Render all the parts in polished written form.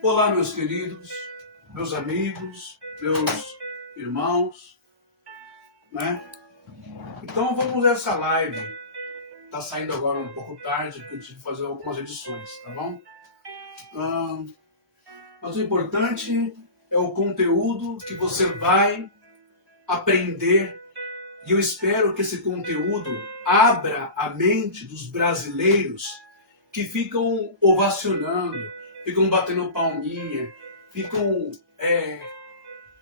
Olá, meus queridos, meus amigos, meus irmãos, né? Então vamos a essa live. Tá saindo agora um pouco tarde, porque eu tive que fazer algumas edições, tá bom? Mas o importante é o conteúdo que você vai aprender, e eu espero que esse conteúdo abra a mente dos brasileiros que ficam ovacionando, ficam batendo palminha, ficam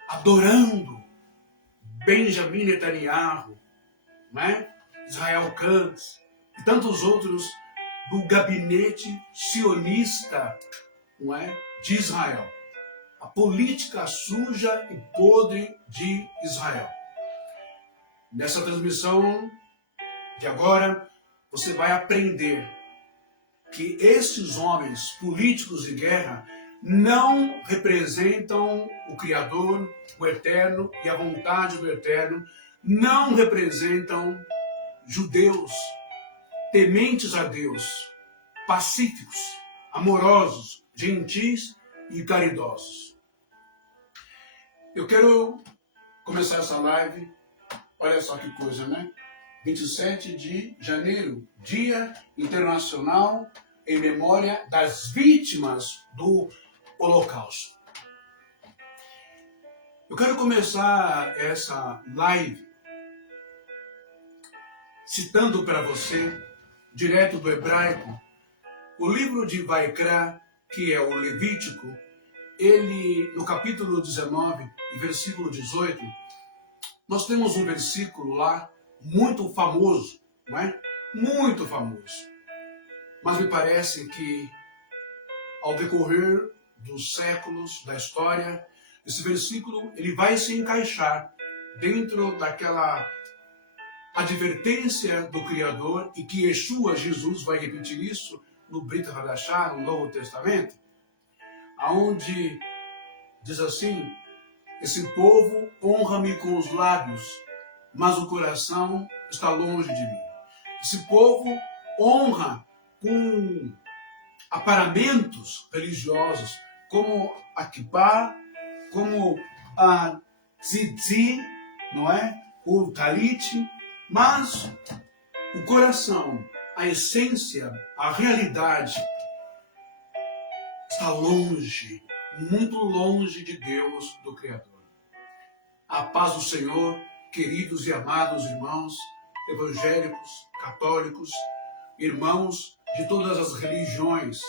adorando Benjamin Netanyahu, né? Israel Katz e tantos outros do gabinete sionista, não é? De Israel. A política suja e podre de Israel. Nessa transmissão de agora, você vai aprender que esses homens políticos de guerra não representam o Criador, o Eterno e a vontade do Eterno, não representam judeus tementes a Deus, pacíficos, amorosos, gentis e caridosos. Eu quero começar essa live, olha só que coisa, né? 27 de janeiro, Dia Internacional em memória das vítimas do Holocausto. Eu quero começar essa live citando para você, direto do hebraico, o livro de Vaikra, que é o Levítico. Ele, no capítulo 19, versículo 18, nós temos um versículo lá muito famoso, não é? Muito famoso. Mas me parece que, ao decorrer dos séculos, da história, esse versículo ele vai se encaixar dentro daquela advertência do Criador, e que Yeshua, Jesus, vai repetir isso no Brit Hadashah, no Novo Testamento, aonde diz assim: esse povo honra-me com os lábios, mas o coração está longe de mim. Esse povo honra com aparamentos religiosos, como a kippah, como a tzitzit, não é? O talit, mas o coração, a essência, a realidade está longe, muito longe de Deus, do Criador. A paz do Senhor, queridos e amados irmãos, evangélicos, católicos, irmãos de todas as religiões.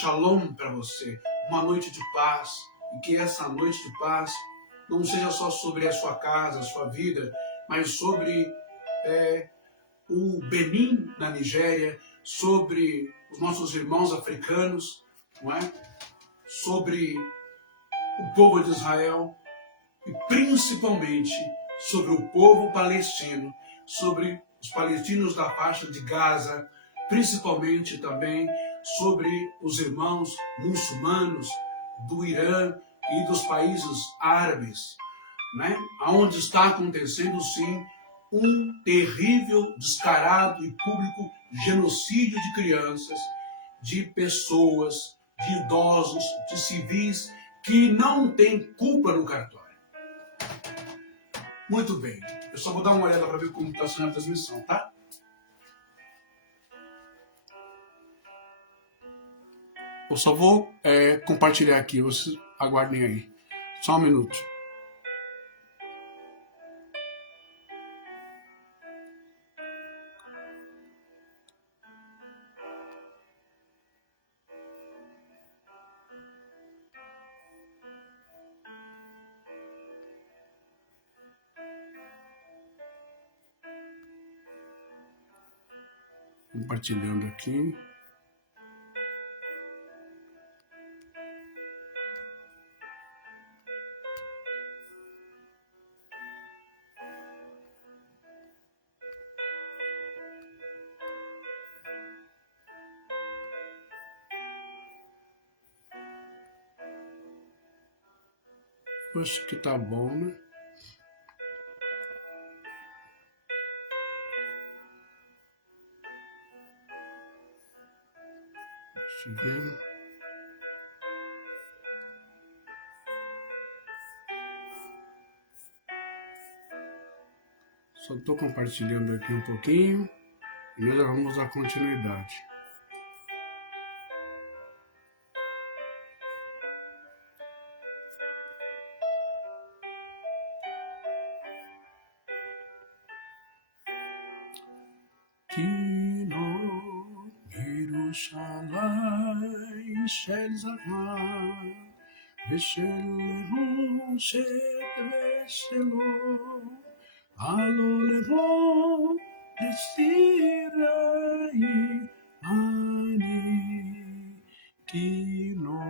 Shalom para você, uma noite de paz, e que essa noite de paz não seja só sobre a sua casa, a sua vida, mas sobre o Benin, na Nigéria, sobre os nossos irmãos africanos, não é? Sobre o povo de Israel e principalmente sobre o povo palestino, sobre os palestinos da faixa de Gaza, principalmente também sobre os irmãos muçulmanos do Irã e dos países árabes, né? Onde está acontecendo sim um terrível, descarado e público genocídio de crianças, de pessoas, de idosos, de civis que não têm culpa no cartório. Muito bem, eu só vou dar uma olhada para ver como está sendo a transmissão, tá? Eu só vou compartilhar aqui, vocês aguardem aí. Só um minuto. Compartilhando aqui. Acho que tá bom, né? Deixa eu ver. Só estou compartilhando aqui um pouquinho e nós vamos dar continuidade. Kino Yerushalayim shel zahav v'shel roshet v'shelo alo levo nesirai ani kino.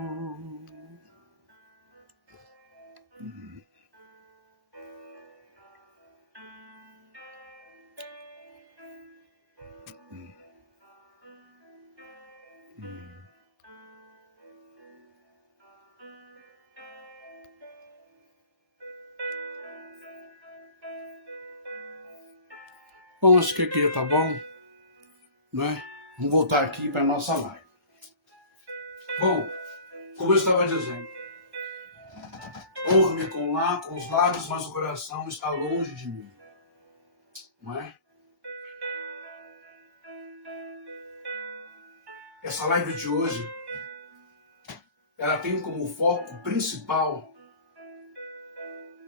Bom, acho que aqui tá bom, né? Vamos voltar aqui para a nossa live. Bom, como eu estava dizendo, honra-me com os lábios, mas o coração está longe de mim, não é? Essa live de hoje, ela tem como foco principal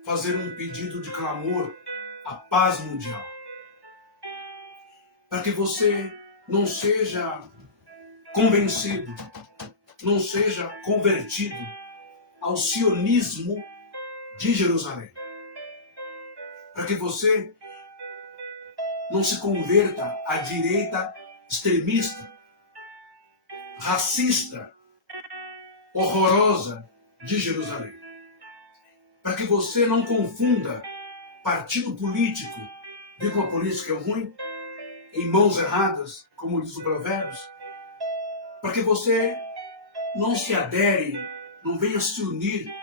fazer um pedido de clamor à paz mundial. Para que você não seja convencido, não seja convertido ao sionismo de Jerusalém. Para que você não se converta à direita extremista, racista, horrorosa de Jerusalém. Para que você não confunda partido político, viu como a política é ruim? Em mãos erradas, como diz o Provérbios, para que você não se adere, não venha se unir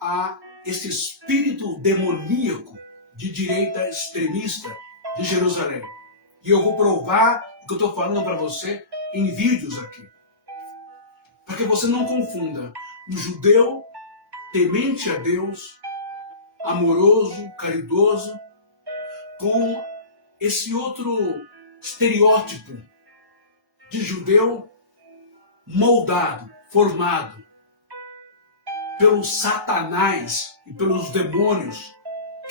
a esse espírito demoníaco de direita extremista de Jerusalém. E eu vou provar o que eu estou falando para você em vídeos aqui. Para que você não confunda o judeu temente a Deus, amoroso, caridoso, com esse outro estereótipo de judeu moldado, formado pelo Satanás e pelos demônios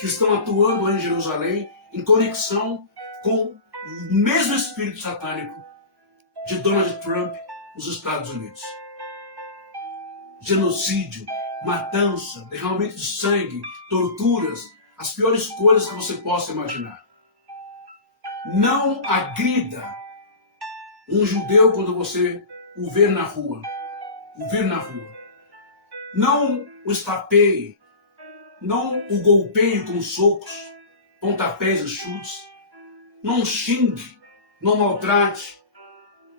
que estão atuando em Jerusalém em conexão com o mesmo espírito satânico de Donald Trump nos Estados Unidos. Genocídio, matança, derramamento de sangue, torturas, as piores coisas que você possa imaginar. Não agrida um judeu quando você o ver na rua. Não o estapeie. Não o golpeie com socos, pontapés e chutes. Não xingue, não maltrate.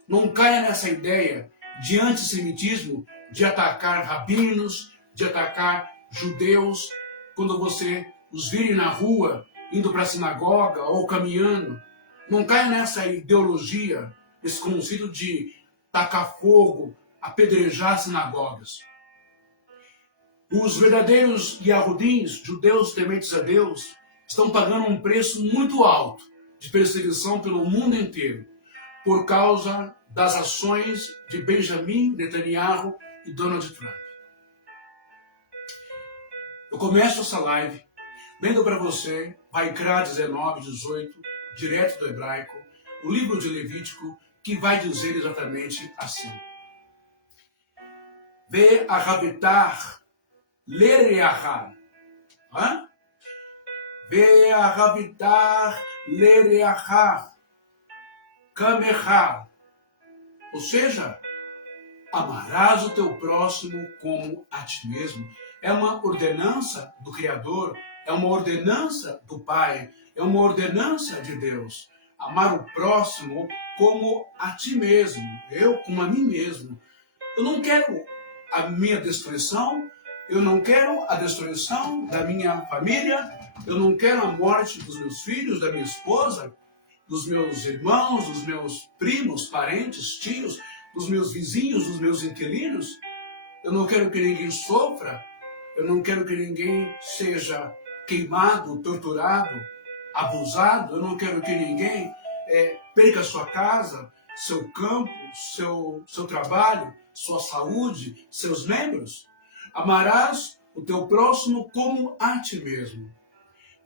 Não caia nessa ideia de antissemitismo, de atacar rabinos, de atacar judeus, quando você os vire na rua, indo para a sinagoga ou caminhando. Não caia nessa ideologia, esse conceito de tacar fogo, apedrejar sinagogas. Os verdadeiros Yahudins, judeus tementes a Deus, estão pagando um preço muito alto de perseguição pelo mundo inteiro, por causa das ações de Benjamin Netanyahu e Donald Trump. Eu começo essa live lendo para você Vaikra 19:18, direto do hebraico, o livro de Levítico, que vai dizer exatamente assim. Ve'ahavitar lereachar. Ve'ahavitar lereachar. Kamechar. Ou seja, amarás o teu próximo como a ti mesmo. É uma ordenança do Criador, é uma ordenança do Pai, é uma ordenança de Deus. Amar o próximo como a ti mesmo, eu como a mim mesmo. Eu não quero a minha destruição, eu não quero a destruição da minha família, eu não quero a morte dos meus filhos, da minha esposa, dos meus irmãos, dos meus primos, parentes, tios, dos meus vizinhos, dos meus inquilinos. Eu não quero que ninguém sofra, eu não quero que ninguém seja queimado, torturado, abusado, eu não quero que ninguém perca sua casa, seu campo, seu trabalho, sua saúde, seus membros. Amarás o teu próximo como a ti mesmo.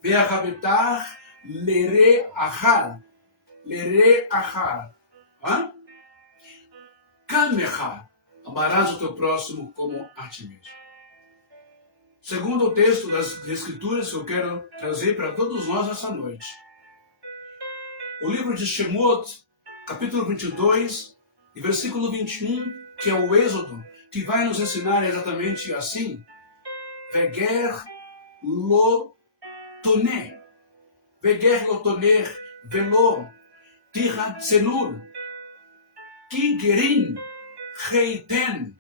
Ve'ahabetar lere'achar. Lere'achar. Kamecha. Amarás o teu próximo como a ti mesmo. Segundo o texto das Escrituras que eu quero trazer para todos nós essa noite. O livro de Shemot, capítulo 22, e versículo 21, que é o Êxodo, que vai nos ensinar exatamente assim. Veger lo toné. Veger lo toné velo tiratzenur. Ki gerin heiten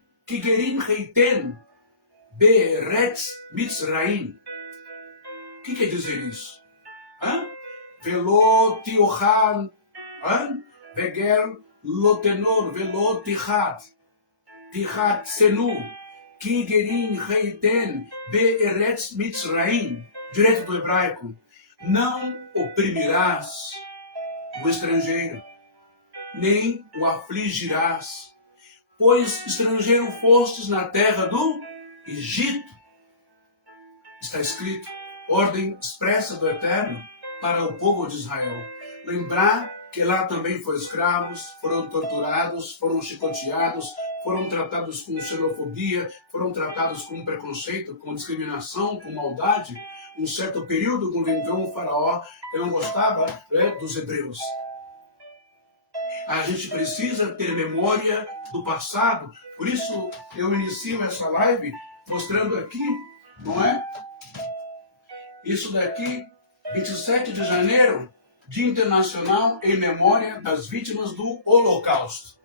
be'eretz Mitzraim. O que quer dizer isso? Velo tiohan, veger lotenor, velo tichat senu, ki gerin heiten be'eretz Mitzraim. Direito do hebraico. Não oprimirás o estrangeiro, nem o afligirás, pois estrangeiro fostes na terra do Egito. Está escrito, ordem expressa do Eterno para o povo de Israel. Lembrar que lá também foram escravos, foram torturados, foram chicoteados, foram tratados com xenofobia, foram tratados com preconceito, com discriminação, com maldade. Um certo período, quando entrou um faraó, ele não gostava dos hebreus. A gente precisa ter memória do passado. Por isso, eu inicio essa live mostrando aqui, não é? Isso daqui, 27 de janeiro, Dia Internacional em Memória das Vítimas do Holocausto.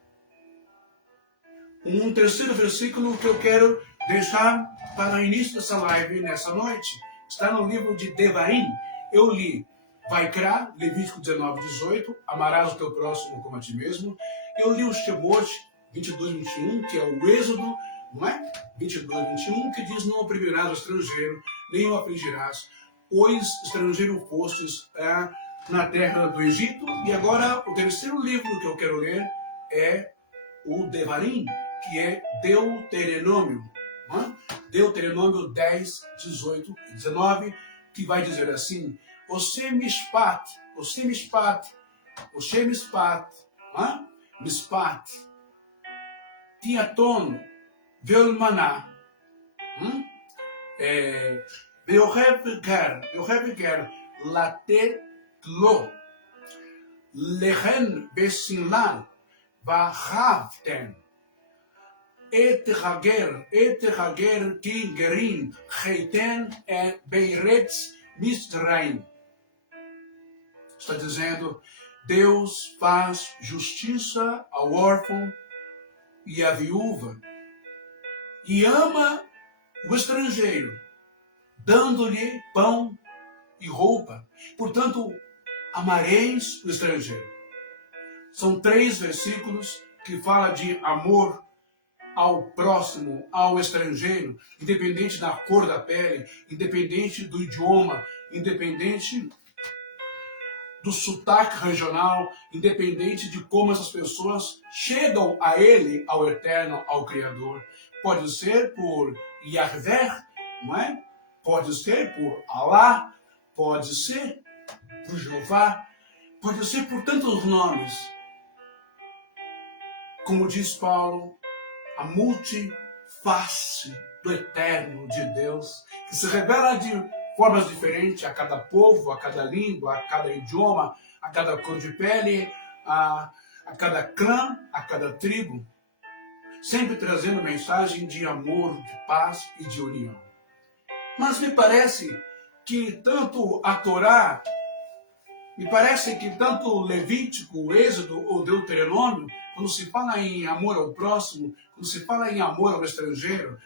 Um terceiro versículo que eu quero deixar para o início dessa live nessa noite está no livro de Devarim. Eu li Vaikra, Levítico 19, 18, amarás o teu próximo como a ti mesmo. Eu li o Shemot 22, 21, que é o Êxodo, não é? 22, 21, que diz, não oprimirás o estrangeiro, nem o afligirás, pois estrangeiro fostes na terra do Egito. E agora, o terceiro livro que eu quero ler é o Devarim, que é Deuteronômio. Deuteronômio 10, 18 e 19, que vai dizer assim, Oshe mishpat, tiaton, velmaná, veohev ger, latet lo, lehen besinlal, vahavten, et hager ki gerin, heiten beiretz Mitzraim. Está dizendo, Deus faz justiça ao órfão e à viúva e ama o estrangeiro, dando-lhe pão e roupa. Portanto, amareis o estrangeiro. São 3 versículos que falam de amor ao próximo, ao estrangeiro, independente da cor da pele, independente do idioma, independente do sotaque regional, independente de como essas pessoas chegam a Ele, ao Eterno, ao Criador. Pode ser por Yahvé, não é? Pode ser por Alá, pode ser por Jeová, pode ser por tantos nomes. Como diz Paulo, a multiface do Eterno de Deus, que se revela de formas diferentes a cada povo, a cada língua, a cada idioma, a cada cor de pele, a cada clã, a cada tribo, sempre trazendo mensagem de amor, de paz e de união. Mas me parece que tanto a Torá, me parece que tanto o Levítico, o Êxodo ou Deuteronômio, quando se fala em amor ao próximo, quando se fala em amor ao estrangeiro,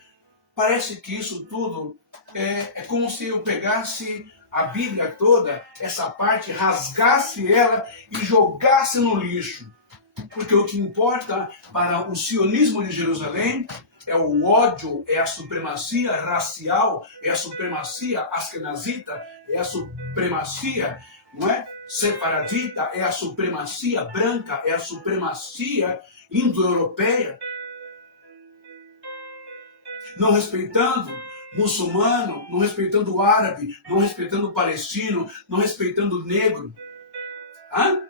parece que isso tudo é como se eu pegasse a Bíblia toda, essa parte, rasgasse ela e jogasse no lixo. Porque o que importa para o sionismo de Jerusalém é o ódio, é a supremacia racial, é a supremacia askenazita, é a supremacia não é? Separadita é a supremacia branca, é a supremacia indo-europeia. Não respeitando muçulmano, não respeitando o árabe, não respeitando o palestino, não respeitando o negro. Hã?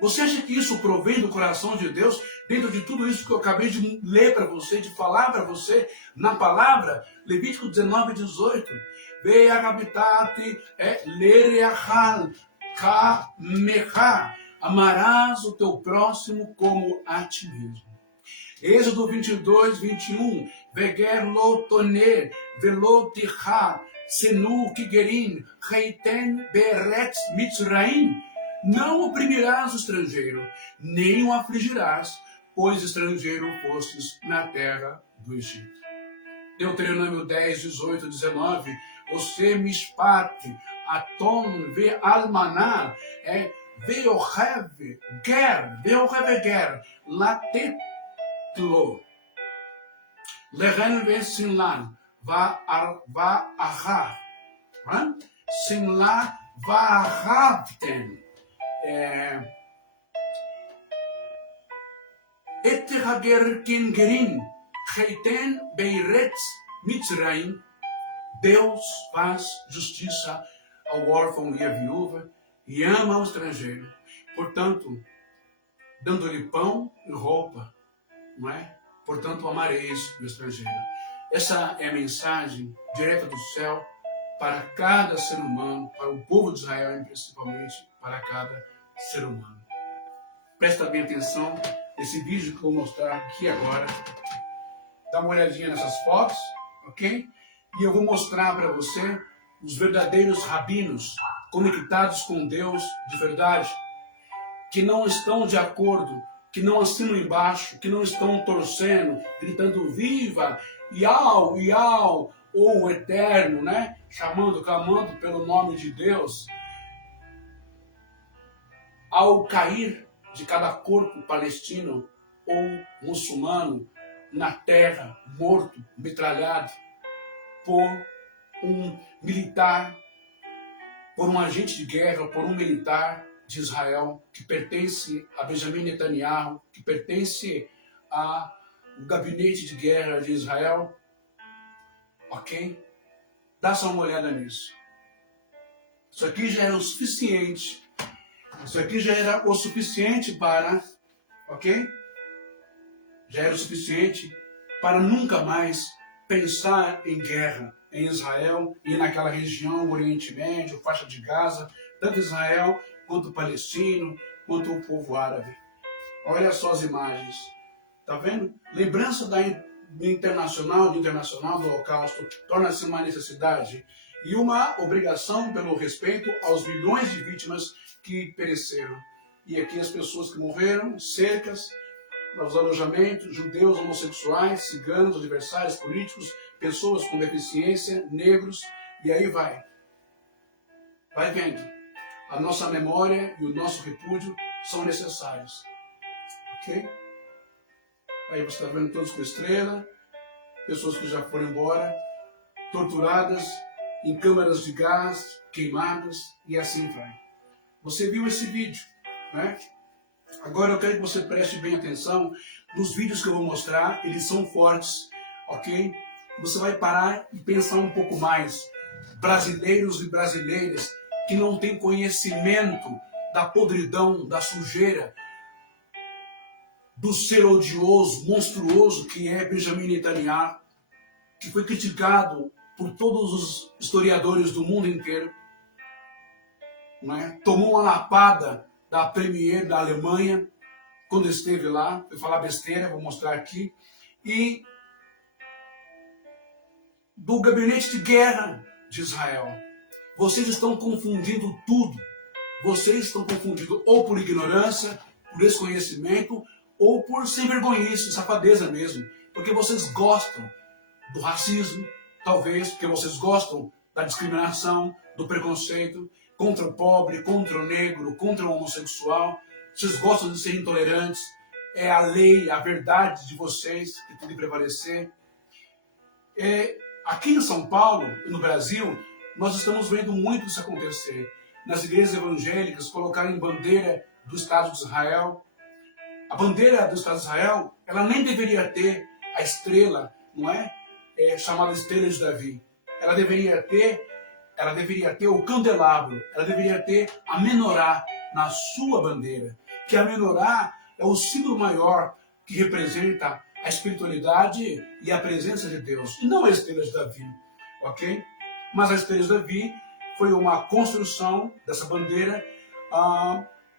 Você acha que isso provém do coração de Deus, dentro de tudo isso que eu acabei de ler para você, de falar para você, na palavra, Levítico 19, 18. Veia habitate lereachal kamecha. Amarás o teu próximo como a ti mesmo. Êxodo 22, 21. Veger lo toner, velo ticha, senu kigerin, reiten beretz mitzraim. Não oprimirás o estrangeiro, nem o afligirás, pois estrangeiro fostes na terra do Egito. Deuteronômio 10, 18, 19. Você mishpat, aton ve almanar, veohev ger, latetlo, lehen ve sinlan, va ahar, sinlan va ahavten. Eterhager kingerin, heiten beiretz mitzraim. Deus faz justiça ao órfão e à viúva e ama o estrangeiro. Portanto, dando-lhe pão e roupa, não é? Portanto, amareis o estrangeiro. Essa é a mensagem direta do céu para cada ser humano, para o povo de Israel, principalmente para cada ser humano. Presta bem atenção nesse vídeo que eu vou mostrar aqui agora. Dá uma olhadinha nessas fotos, ok? E eu vou mostrar para você os verdadeiros rabinos conectados com Deus de verdade, que não estão de acordo, que não assinam embaixo, que não estão torcendo, gritando viva, iau, iau, ou o eterno, né? Chamando, clamando pelo nome de Deus. Ao cair de cada corpo palestino ou muçulmano na terra, morto, metralhado por um militar, por um agente de guerra, por um militar de Israel, que pertence a Benjamin Netanyahu, que pertence ao gabinete de guerra de Israel, ok? Dá só uma olhada nisso. Isso aqui já era o suficiente. Isso aqui já era o suficiente para, ok? Já era o suficiente para nunca mais pensar em guerra em Israel e naquela região, Oriente Médio, faixa de Gaza, tanto Israel quanto o palestino, quanto o povo árabe. Olha só as imagens. Tá vendo? Lembrança do internacional do Holocausto torna-se uma necessidade e uma obrigação pelo respeito aos milhões de vítimas que pereceram. E aqui as pessoas que morreram, cercas, os alojamentos, judeus, homossexuais, ciganos, adversários políticos, pessoas com deficiência, negros, e aí vai. Vai vendo. A nossa memória e o nosso repúdio são necessários. Ok? Aí você está vendo todos com estrela, pessoas que já foram embora, torturadas, em câmaras de gás, queimadas, e assim vai. Você viu esse vídeo, né? Agora eu quero que você preste bem atenção nos vídeos que eu vou mostrar, eles são fortes, ok? Você vai parar e pensar um pouco mais. Brasileiros e brasileiras que não têm conhecimento da podridão, da sujeira, do ser odioso, monstruoso que é Benjamin Netanyahu, que foi criticado por todos os historiadores do mundo inteiro, né? Tomou uma lapada da premier da Alemanha, quando esteve lá, foi falar besteira, vou mostrar aqui, e do gabinete de guerra de Israel. Vocês estão confundindo tudo. Vocês estão confundindo ou por ignorância, por desconhecimento, ou por sem vergonhice, safadeza mesmo. Porque vocês gostam do racismo, talvez, porque vocês gostam da discriminação, do preconceito, contra o pobre, contra o negro, contra o homossexual. Vocês gostam de ser intolerantes. É a lei, a verdade de vocês que tem que prevalecer. Aqui em São Paulo, no Brasil, nós estamos vendo muito isso acontecer. nas igrejas evangélicas colocarem bandeira do Estado de Israel. A bandeira do Estado de Israel, ela nem deveria ter a estrela, não é? Chamada estrela de Davi. Ela deveria ter o candelabro, ela deveria ter a menorá na sua bandeira, que a menorá é o símbolo maior que representa a espiritualidade e a presença de Deus, e não a estrela de Davi, ok? Mas a estrela de Davi foi uma construção dessa bandeira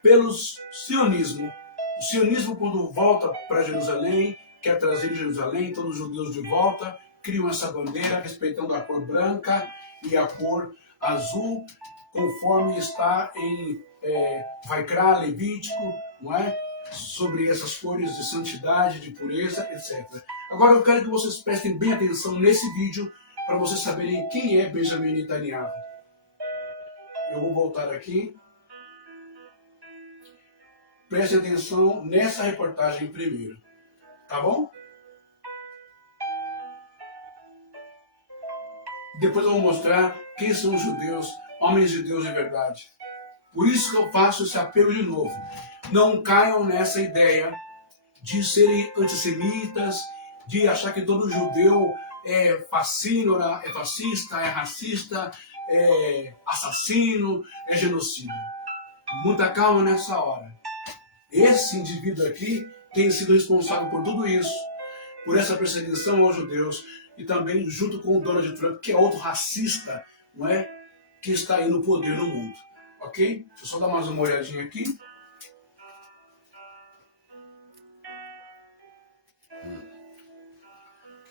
pelo sionismo. O sionismo, quando volta para Jerusalém, quer trazer Jerusalém, todos os judeus de volta, criam essa bandeira respeitando a cor branca e a cor azul, conforme está em Vaikra, Levítico, não é? Sobre essas cores de santidade, de pureza, etc. Agora eu quero que vocês prestem bem atenção nesse vídeo para vocês saberem quem é Benjamin Netanyahu. Eu vou voltar aqui. Prestem atenção nessa reportagem primeiro, tá bom? Depois eu vou mostrar quem são os judeus, homens de Deus de verdade. Por isso que eu faço esse apelo de novo. Não caiam nessa ideia de serem antissemitas, de achar que todo judeu é fascínora, é fascista, é racista, é assassino, é genocida. Muita calma nessa hora. Esse indivíduo aqui tem sido responsável por tudo isso, por essa perseguição aos judeus, e também junto com o Donald Trump, que é outro racista, não é? Que está aí no poder no mundo. Ok? Deixa eu só dar mais uma olhadinha aqui.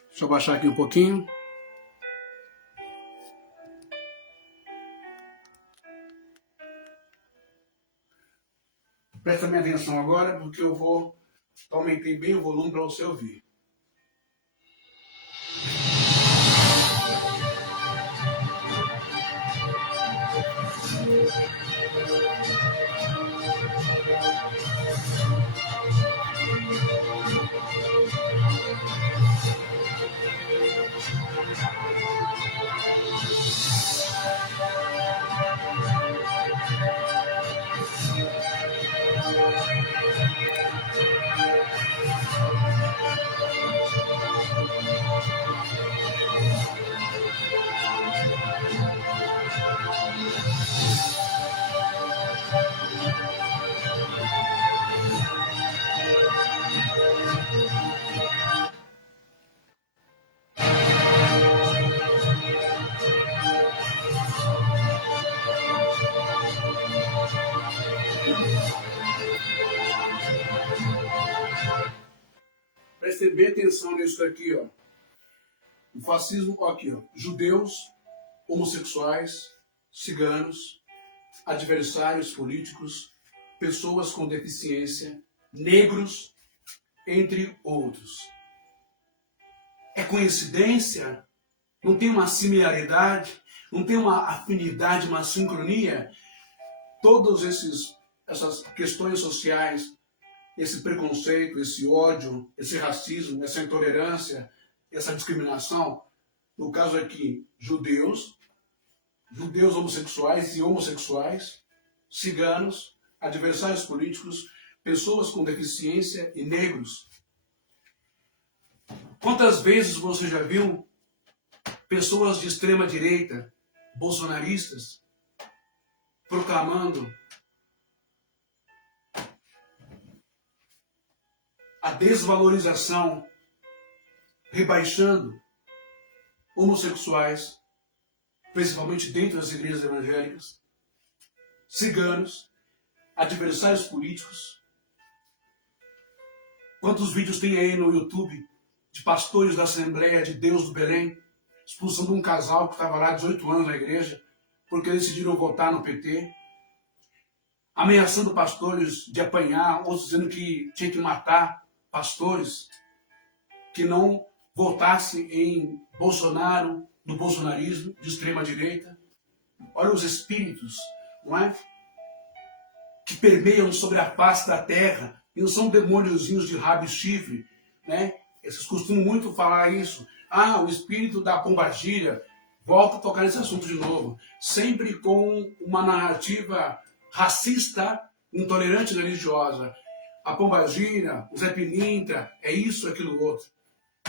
Deixa eu baixar aqui um pouquinho. Presta minha atenção agora, porque eu aumentei bem o volume para você ouvir. Prestem bem atenção nisso aqui, ó. O fascismo, aqui, ó. Judeus, homossexuais, ciganos, adversários políticos, pessoas com deficiência, negros, entre outros. É coincidência? Não tem uma similaridade? Não tem uma afinidade, uma sincronia? Todas essas questões sociais, esse preconceito, esse ódio, esse racismo, essa intolerância, essa discriminação, no caso aqui, judeus homossexuais e homossexuais, ciganos, adversários políticos, pessoas com deficiência e negros. Quantas vezes você já viu pessoas de extrema direita, bolsonaristas, proclamando a desvalorização, rebaixando homossexuais, principalmente dentro das igrejas evangélicas, ciganos, adversários políticos? Quantos vídeos tem aí no YouTube de pastores da Assembleia de Deus do Belém expulsando um casal que estava lá 18 anos na igreja porque decidiram votar no PT, ameaçando pastores de apanhar, outros dizendo que tinha que matar pastores que não votassem em Bolsonaro, no bolsonarismo de extrema direita? Olha os espíritos, não é? Que permeiam sobre a face da terra, e não são demôniozinhos de rabo e chifre, né? Eles costumam muito falar isso. Ah, o espírito da pombagira volto a tocar nesse assunto de novo, sempre com uma narrativa racista, intolerante e religiosa. A pombagira, o Zé Pilintra, é isso, aquilo outro.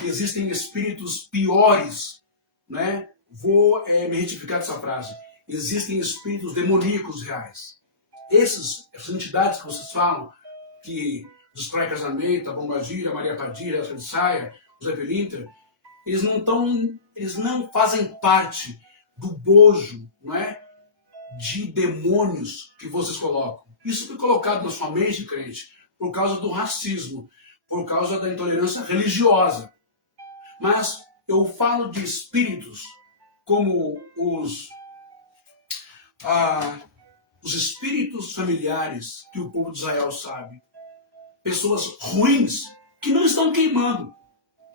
Existem espíritos piores, né? Vou me retificar dessa frase. Existem espíritos demoníacos reais. Essas entidades que vocês falam, que destrói casamento, a pombagira, a Maria Padilha, a Essa de Saia, o Zé Pilintra, eles não fazem parte do bojo, não é, de demônios que vocês colocam. Isso foi colocado na sua mente, crente, por causa do racismo, por causa da intolerância religiosa. Mas eu falo de espíritos como os espíritos familiares que o povo de Israel sabe. Pessoas ruins que não estão queimando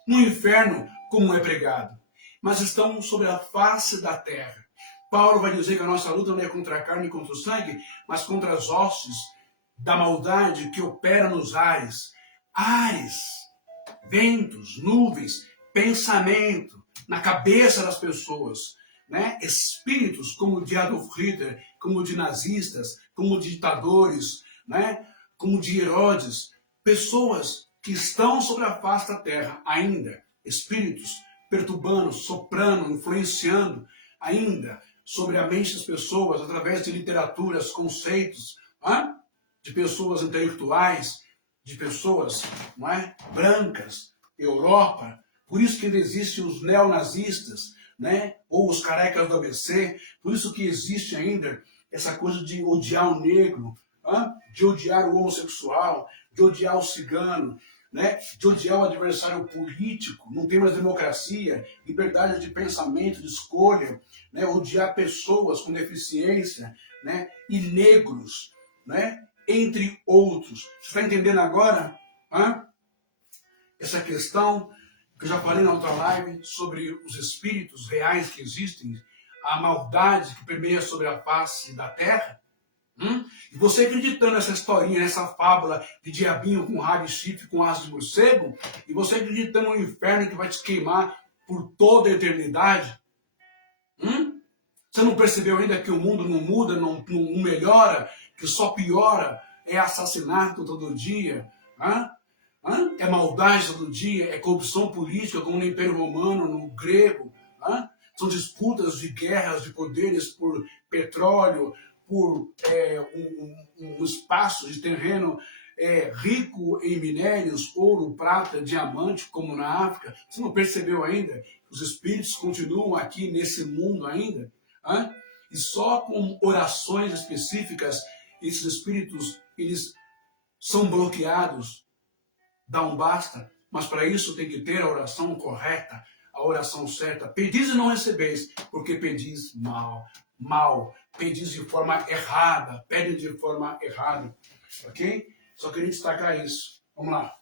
no inferno como é pregado, mas estão sobre a face da terra. Paulo vai dizer que a nossa luta não é contra a carne e contra o sangue, mas contra as hostes da maldade que opera nos ares. Ares, ventos, nuvens, pensamento na cabeça das pessoas, né? Espíritos como o de Adolf Hitler, como o de nazistas, como de ditadores, né? Como de Herodes, pessoas que estão sobre a face da terra ainda, espíritos perturbando, soprando, influenciando ainda sobre a mente das pessoas através de literaturas, conceitos, de pessoas intelectuais, de pessoas, não é, brancas, Europa. Por isso que ainda existem os neonazistas, né, ou os carecas do ABC. Por isso que existe ainda essa coisa de odiar o negro, de odiar o homossexual, de odiar o cigano, né, de odiar o adversário político. Não tem mais democracia, liberdade de pensamento, de escolha, né, odiar pessoas com deficiência, né, e negros, né, entre outros. Você está entendendo agora essa questão que eu já falei na outra live sobre os espíritos reais que existem, a maldade que permeia sobre a face da terra? E você acreditando nessa historinha, nessa fábula de diabinho com rabo e chifre, com asas de morcego, e você acreditando no inferno que vai te queimar por toda a eternidade? Você não percebeu ainda que o mundo não muda, não melhora, que só piora? É assassinato todo dia, é maldade todo dia, é corrupção política, como no Império Romano, no grego. São disputas de guerras de poderes por petróleo, por um espaço de terreno rico em minérios, ouro, prata, diamante, como na África. Você não percebeu ainda? Os espíritos continuam aqui nesse mundo ainda? E só com orações específicas, esses espíritos, eles são bloqueados. Dá um basta, mas para isso tem que ter a oração correta, a oração certa. Pedis e não recebeis, porque pedis mal. Pedis de forma errada, pedem de forma errada, ok? Só queria destacar isso. Vamos lá.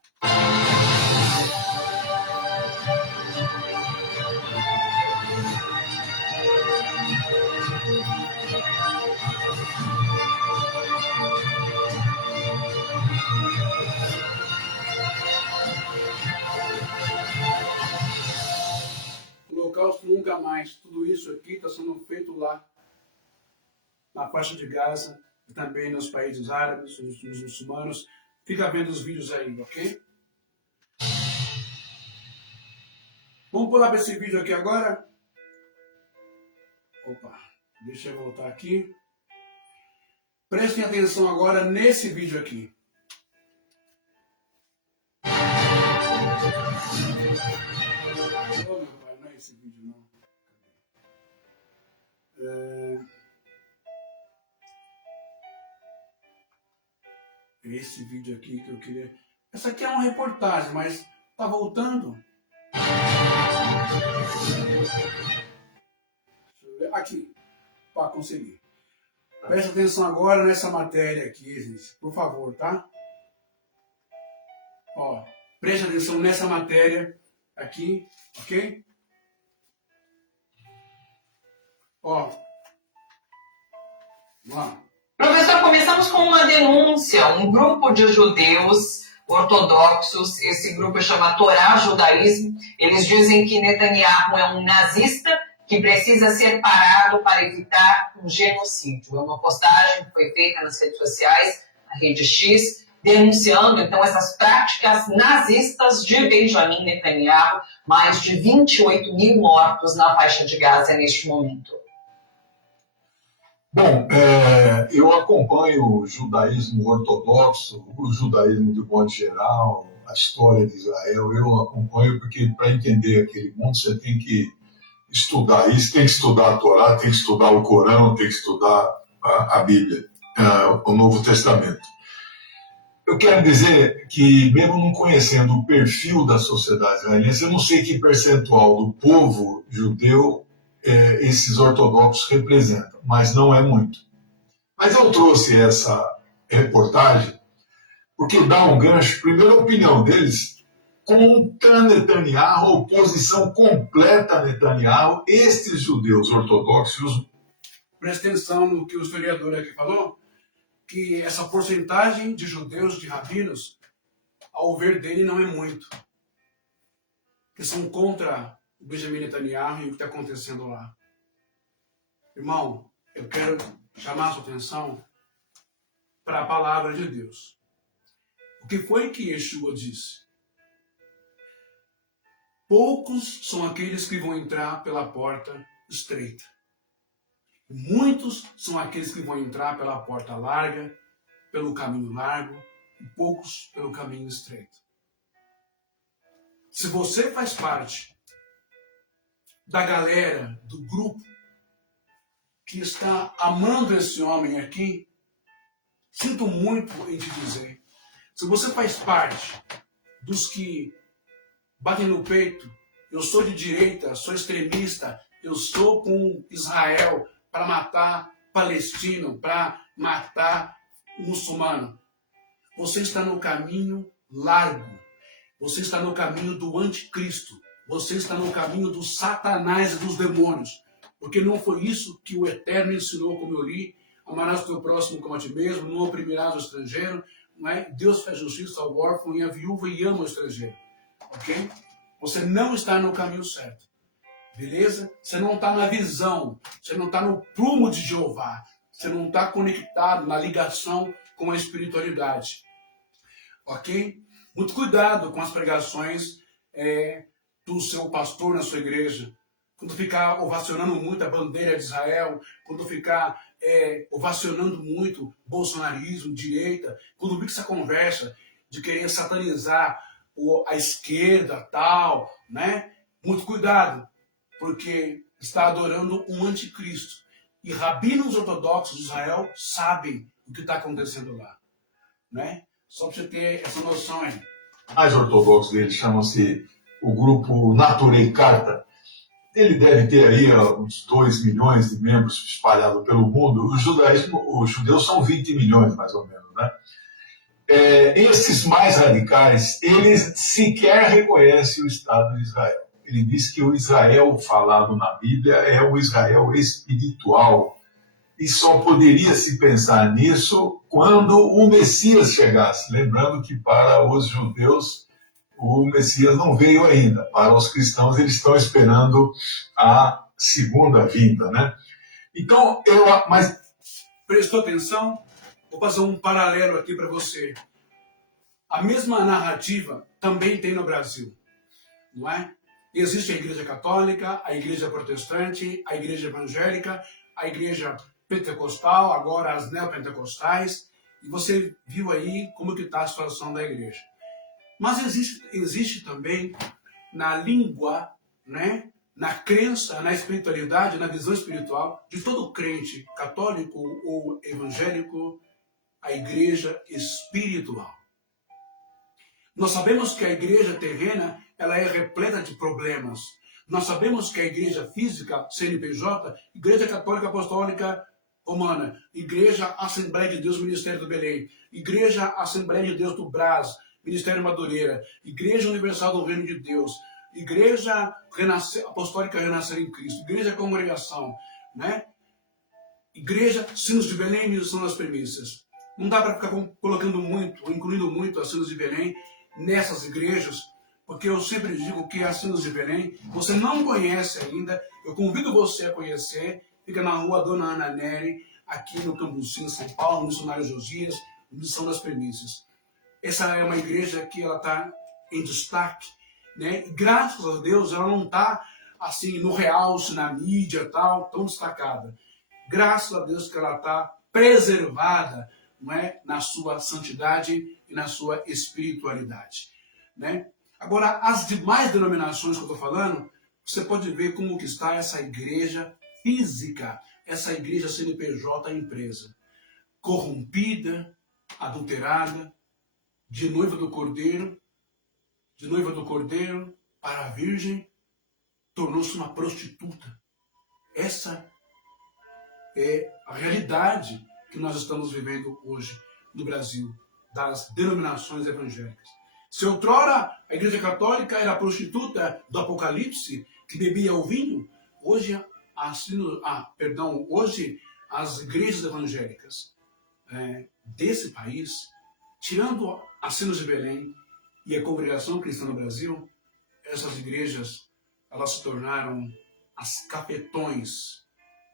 Holocausto nunca mais. Tudo isso aqui está sendo feito lá, na faixa de Gaza, e também nos países árabes, nos muçulmanos. Fica vendo os vídeos aí, ok? Vamos pular para esse vídeo aqui agora? Opa, deixa eu voltar aqui. Prestem atenção agora nesse vídeo aqui. Oh, meu pai, não é esse vídeo não. Esse vídeo aqui que eu queria... Essa aqui é uma reportagem, mas tá voltando. Deixa eu ver. Aqui, para conseguir. Presta atenção agora nessa matéria aqui, gente. Por favor, tá? Ó, preste atenção nessa matéria aqui, ok? Ó. Vamos lá. Professor, começamos com uma denúncia. Um grupo de judeus ortodoxos, esse grupo chama Torá Judaísmo, eles dizem que Netanyahu é um nazista que precisa ser parado para evitar um genocídio. É uma postagem que foi feita nas redes sociais, na rede X, denunciando então essas práticas nazistas de Benjamin Netanyahu, mais de 28 mil mortos na faixa de Gaza neste momento. Bom, eu acompanho o judaísmo ortodoxo, o judaísmo de modo geral, a história de Israel. Eu acompanho porque para entender aquele mundo você tem que estudar isso, tem que estudar a Torá, tem que estudar o Corão, tem que estudar a Bíblia, o Novo Testamento. Eu quero dizer que, mesmo não conhecendo o perfil da sociedade israelense, eu não sei que percentual do povo judeu esses ortodoxos representam, mas não é muito. Mas eu trouxe essa reportagem porque dá um gancho, primeiro, a opinião deles contra Netanyahu, oposição completa a Netanyahu, estes judeus ortodoxos. Presta atenção no que o historiador aqui falou, que essa porcentagem de judeus, de rabinos, ao ver dele, não é muito. Que são contra o Benjamin Netanyahu e o que está acontecendo lá. Irmão, eu quero chamar a sua atenção para a palavra de Deus. O que foi que Yeshua disse? Poucos são aqueles que vão entrar pela porta estreita. Muitos são aqueles que vão entrar pela porta larga, pelo caminho largo, e poucos pelo caminho estreito. Se você faz parte da galera, do grupo, que está amando esse homem aqui, sinto muito em te dizer, se você faz parte dos que batem no peito, eu sou de direita, sou extremista, eu sou com Israel para matar palestino, para matar muçulmano, você está no caminho largo, você está no caminho do anticristo, você está no caminho do Satanás e dos demônios, porque não foi isso que o Eterno ensinou, como eu li: amarás o teu próximo como a ti mesmo, não oprimirás o estrangeiro, não é? Deus faz justiça ao órfão e à viúva e ama o estrangeiro, ok? Você não está no caminho certo, beleza? Você não está na visão, você não está no prumo de Jeová, você não está conectado na ligação com a espiritualidade, ok? Muito cuidado com as pregações do seu pastor na sua igreja. Quando ficar ovacionando muito a bandeira de Israel, quando ficar ovacionando muito bolsonarismo, direita, quando vir essa conversa de querer satanizar a esquerda, tal, né? Muito cuidado, porque está adorando um anticristo. E rabinos ortodoxos de Israel sabem o que está acontecendo lá, né? Só para você ter essa noção aí. Mais ortodoxos deles chamam-se o grupo Naturei Karta. Ele deve ter aí uns 2 milhões de membros espalhados pelo mundo. Os judeus são 20 milhões, mais ou menos, né? Esses mais radicais, eles sequer reconhecem o Estado de Israel. Ele diz que o Israel falado na Bíblia é o Israel espiritual. E só poderia se pensar nisso quando o Messias chegasse. Lembrando que para os judeus o Messias não veio ainda. Para os cristãos eles estão esperando a segunda vinda, né? Então, mas prestou atenção? Vou fazer um paralelo aqui para você. A mesma narrativa também tem no Brasil, não é? Existe a Igreja Católica, a Igreja Protestante, a Igreja Evangélica, a Igreja Pentecostal, agora as neopentecostais, e você viu aí como que está a situação da igreja. Mas existe também na língua, né, na crença, na espiritualidade, na visão espiritual de todo crente, católico ou evangélico, a igreja espiritual. Nós sabemos que a igreja terrena ela é repleta de problemas. Nós sabemos que a igreja física, CNPJ, Igreja Católica Apostólica Romana, Igreja Assembleia de Deus, Ministério do Belém, Igreja Assembleia de Deus do Brás, Ministério Madureira, Igreja Universal do Reino de Deus, Igreja Apostólica Renascer em Cristo, Igreja Congregação, né? Igreja Sinos de Belém e Missão das Primícias. Não dá para ficar colocando muito, incluindo muito as Sinos de Belém nessas igrejas, porque eu sempre digo que as Sinos de Belém, você não conhece ainda, eu convido você a conhecer, fica na rua Dona Ana Nery, aqui no Cambuci, em São Paulo, Missionário Josias, Missão das Premissas. Essa é uma igreja que ela está em destaque, né? E graças a Deus ela não está assim no realce, na mídia tal, tão destacada. Graças a Deus que ela está preservada, não é? Na sua santidade e na sua espiritualidade, né? Agora, as demais denominações que eu estou falando, você pode ver como que está essa igreja física, essa igreja CNPJ empresa, corrompida, adulterada, de noiva do cordeiro para a virgem, tornou-se uma prostituta. Essa é a realidade que nós estamos vivendo hoje no Brasil, das denominações evangélicas. Se outrora a Igreja Católica era a prostituta do Apocalipse, que bebia o vinho, hoje as igrejas evangélicas desse país, tirando a Sinos de Belém e a Congregação Cristã no Brasil, essas igrejas elas se tornaram as cafetões,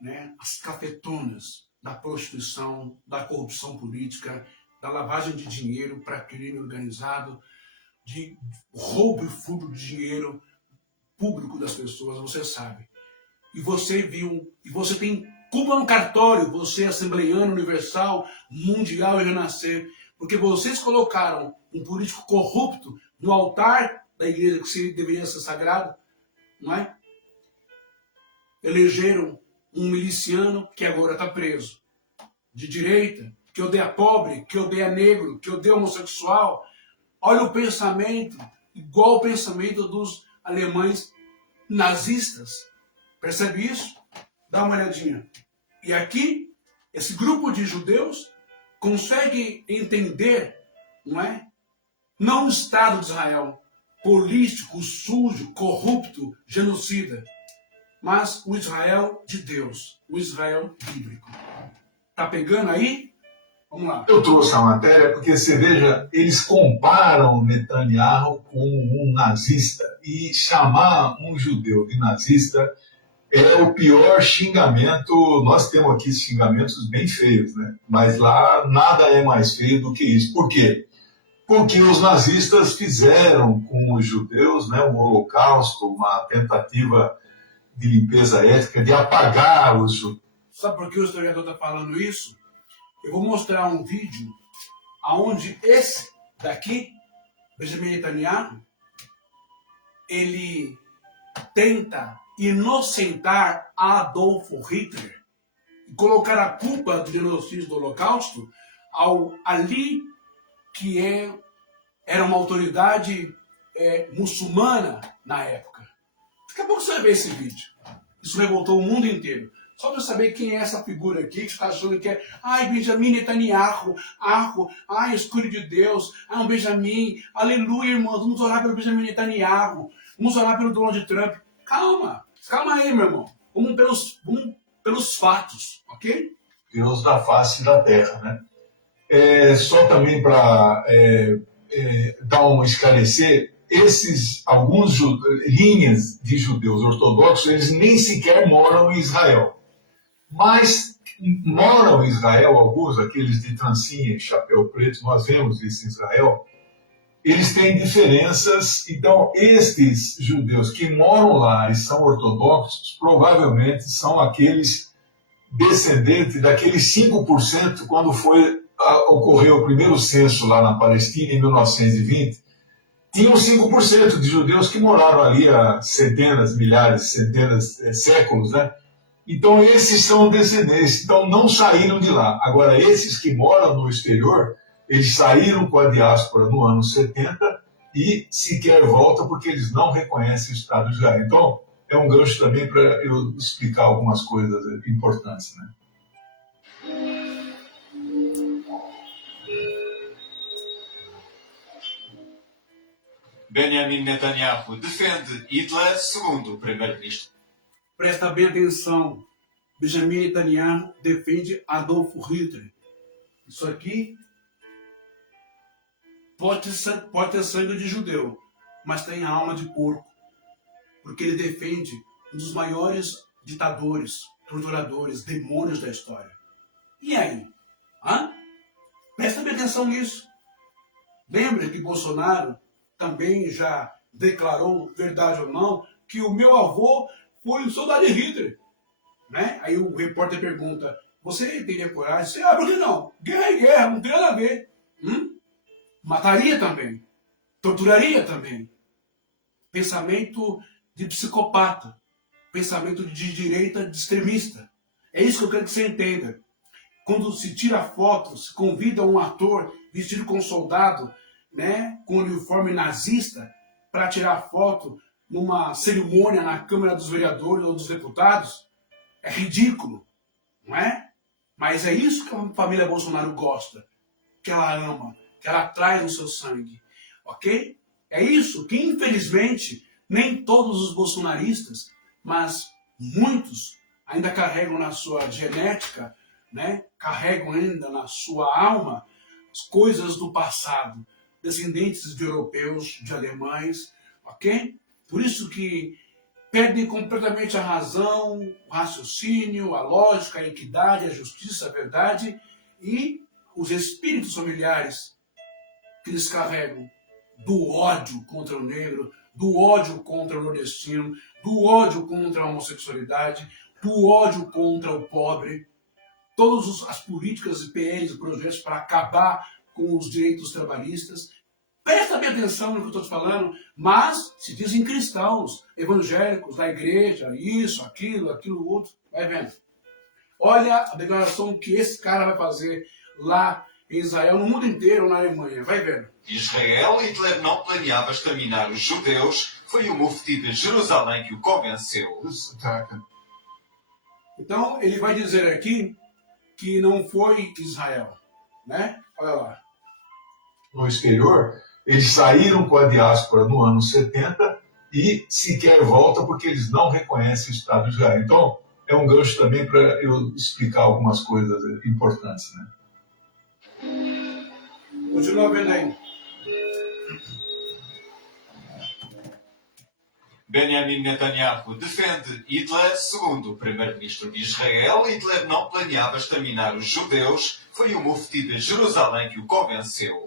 né? As cafetonas da prostituição, da corrupção política, da lavagem de dinheiro para crime organizado, de roubo e furto de dinheiro público das pessoas, você sabe. E você viu, e você tem culpa no cartório, você assembleiano, universal, mundial e renascer, porque vocês colocaram um político corrupto no altar da igreja que deveria ser sagrado, não é? Elegeram um miliciano que agora está preso, de direita, que odeia pobre, que odeia negro, que odeia homossexual. Olha o pensamento, igual o pensamento dos alemães nazistas. Percebe isso? Dá uma olhadinha. E aqui, esse grupo de judeus consegue entender, não é? Não o Estado de Israel, político, sujo, corrupto, genocida, mas o Israel de Deus, o Israel bíblico. Tá pegando aí? Vamos lá. Eu trouxe a matéria porque, você veja, eles comparam Netanyahu com um nazista, e chamar um judeu de nazista é o pior xingamento. Nós temos aqui xingamentos bem feios, né? Mas lá nada é mais feio do que isso. Por quê? Porque os nazistas fizeram com os judeus, né, um holocausto, uma tentativa de limpeza étnica, de apagar os judeus. Sabe por que o historiador está falando isso? Eu vou mostrar um vídeo onde esse daqui, Benjamin Netanyahu, ele tenta inocentar Adolfo Hitler e colocar a culpa do genocídio do Holocausto ao Ali, que era uma autoridade muçulmana na época. Daqui a pouco você vai ver esse vídeo. Isso revoltou o mundo inteiro. Só para saber quem é essa figura aqui que está achando que é Benjamin Netanyahu, escolho de Deus, um Benjamin, aleluia, irmãos, vamos orar pelo Benjamin Netanyahu, vamos orar pelo Donald Trump. Calma aí, meu irmão. Vamos pelos fatos, ok? Deus da face da terra, né? Só também para dar um esclarecer, alguns linhas de judeus ortodoxos, eles nem sequer moram em Israel. Mas moram em Israel, alguns, aqueles de trancinha e chapéu preto, nós vemos isso em Israel, eles têm diferenças. Então, estes judeus que moram lá e são ortodoxos, provavelmente são aqueles descendentes daqueles 5% quando ocorreu o primeiro censo lá na Palestina, em 1920, tinham 5% de judeus que moraram ali há centenas, milhares, séculos, né? Então, esses são descendentes, então não saíram de lá. Agora, esses que moram no exterior, eles saíram com a diáspora no ano 70 e sequer voltam porque eles não reconhecem o Estado de Israel. Então, é um gancho também para eu explicar algumas coisas importantes, né? Benjamin Netanyahu defende Hitler, segundo o primeiro-ministro. Presta bem atenção. Benjamin Netanyahu defende Adolfo Hitler. Isso aqui pode ter sangue de judeu, mas tem a alma de porco, porque ele defende um dos maiores ditadores, torturadores, demônios da história. E aí? Hã? Presta bem atenção nisso. Lembra que Bolsonaro também já declarou, verdade ou não, que o meu avô foi um soldado de Hitler. Né? Aí o repórter pergunta, você teria coragem? Você, por que não? Guerra é guerra, não tem nada a ver. Mataria também. Torturaria também. Pensamento de psicopata. Pensamento de direita de extremista. É isso que eu quero que você entenda. Quando se tira foto, se convida um ator vestido com soldado, né, com uniforme nazista, para tirar foto numa cerimônia na Câmara dos Vereadores ou dos Deputados, é ridículo, não é? Mas é isso que a família Bolsonaro gosta, que ela ama, que ela traz no seu sangue, ok? É isso que, infelizmente, nem todos os bolsonaristas, mas muitos ainda carregam na sua genética, né? Carregam ainda na sua alma as coisas do passado, descendentes de europeus, de alemães, ok? Por isso que perdem completamente a razão, o raciocínio, a lógica, a equidade, a justiça, a verdade e os espíritos familiares que eles carregam do ódio contra o negro, do ódio contra o nordestino, do ódio contra a homossexualidade, do ódio contra o pobre, todas as políticas e PLs e projetos para acabar com os direitos trabalhistas. Presta bem atenção no que eu estou te falando, mas se dizem cristãos, evangélicos, da igreja, isso, aquilo, outro, vai vendo. Olha a declaração que esse cara vai fazer lá em Israel, no mundo inteiro, na Alemanha, vai vendo. Israel, Hitler não planeava exterminar os judeus, foi o mufti de Jerusalém que o convenceu. Então, ele vai dizer aqui que não foi Israel, né? Olha lá. No exterior, eles saíram com a diáspora no ano 70 e sequer volta porque eles não reconhecem o Estado de Israel. Então, é um gancho também para eu explicar algumas coisas importantes, né? Continua vendo aí. Benjamin Netanyahu defende Hitler, segundo o primeiro-ministro de Israel. Hitler não planeava exterminar os judeus, foi o mufti de Jerusalém que o convenceu.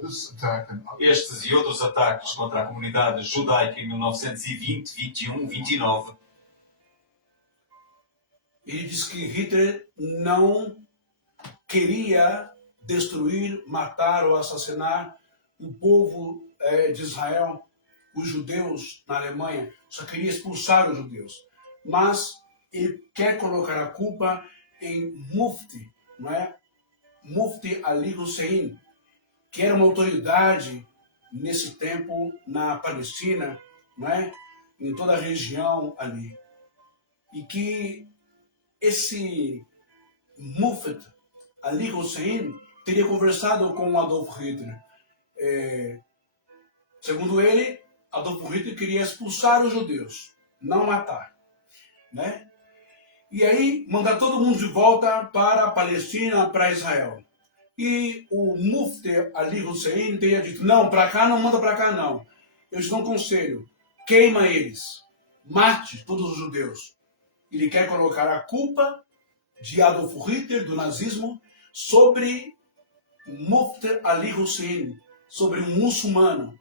Estes e outros ataques contra a comunidade judaica em 1920, 21, 29. Ele diz que Hitler não queria destruir, matar ou assassinar o povo de Israel, os judeus na Alemanha, só queria expulsar os judeus. Mas ele quer colocar a culpa em Mufti, não é? Mufti Ali Hussein, que era uma autoridade nesse tempo na Palestina, não é? Em toda a região ali. E que esse Mufti Ali Hussein teria conversado com Adolf Hitler. Segundo ele, Adolf Hitler queria expulsar os judeus, não matar, né? E aí mandar todo mundo de volta para a Palestina, para Israel. E o Mufti Ali Hussein teria dito, não, para cá não, manda para cá não. Eu te dou um conselho, queima eles, mate todos os judeus. Ele quer colocar a culpa de Adolf Hitler, do nazismo, sobre Mufti Ali Hussein, sobre um muçulmano.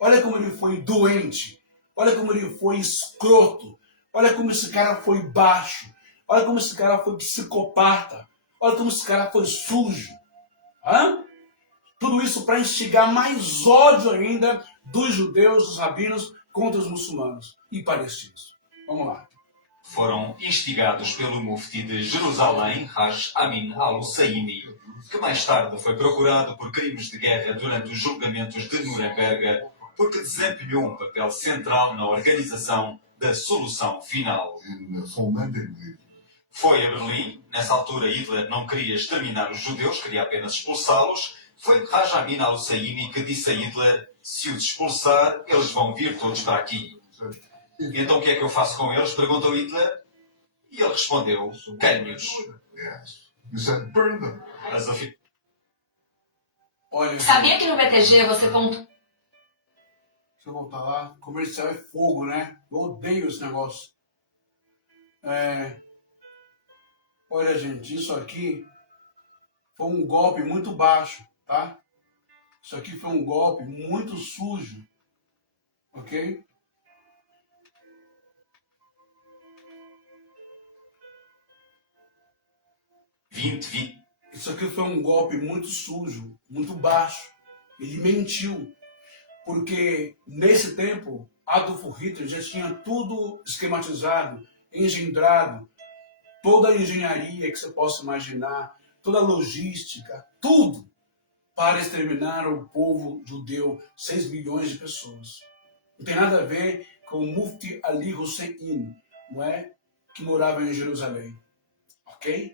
Olha como ele foi doente, olha como ele foi escroto, olha como esse cara foi baixo, olha como esse cara foi psicopata, olha como esse cara foi sujo. Hã? Tudo isso para instigar mais ódio ainda dos judeus, dos rabinos, contra os muçulmanos e palestinos. Vamos lá. Foram instigados pelo mufti de Jerusalém, Haj Amin al-Husseini, que mais tarde foi procurado por crimes de guerra durante os julgamentos de Nuremberg, porque desempenhou um papel central na organização da solução final. Foi a Berlim. Nessa altura, Hitler não queria exterminar os judeus, queria apenas expulsá-los. Foi Haj Amin al-Husseini que disse a Hitler, se os expulsar, eles vão vir todos para aqui. E então o que é que eu faço com eles? Perguntou Hitler. E ele respondeu, queime-os. Olha, Sabia que no BTG você pontuou? Deixa eu voltar lá. Comercial é fogo, né? Eu odeio esse negócio. Olha, gente, isso aqui foi um golpe muito baixo, tá? Isso aqui foi um golpe muito sujo, ok? Isso aqui foi um golpe muito sujo, muito baixo. Ele mentiu, porque nesse tempo Adolf Hitler já tinha tudo esquematizado, engendrado, toda a engenharia que você possa imaginar, toda a logística, tudo para exterminar o povo judeu, 6 milhões de pessoas. Não tem nada a ver com o Mufti Ali Hussein, não é? Que morava em Jerusalém. Ok?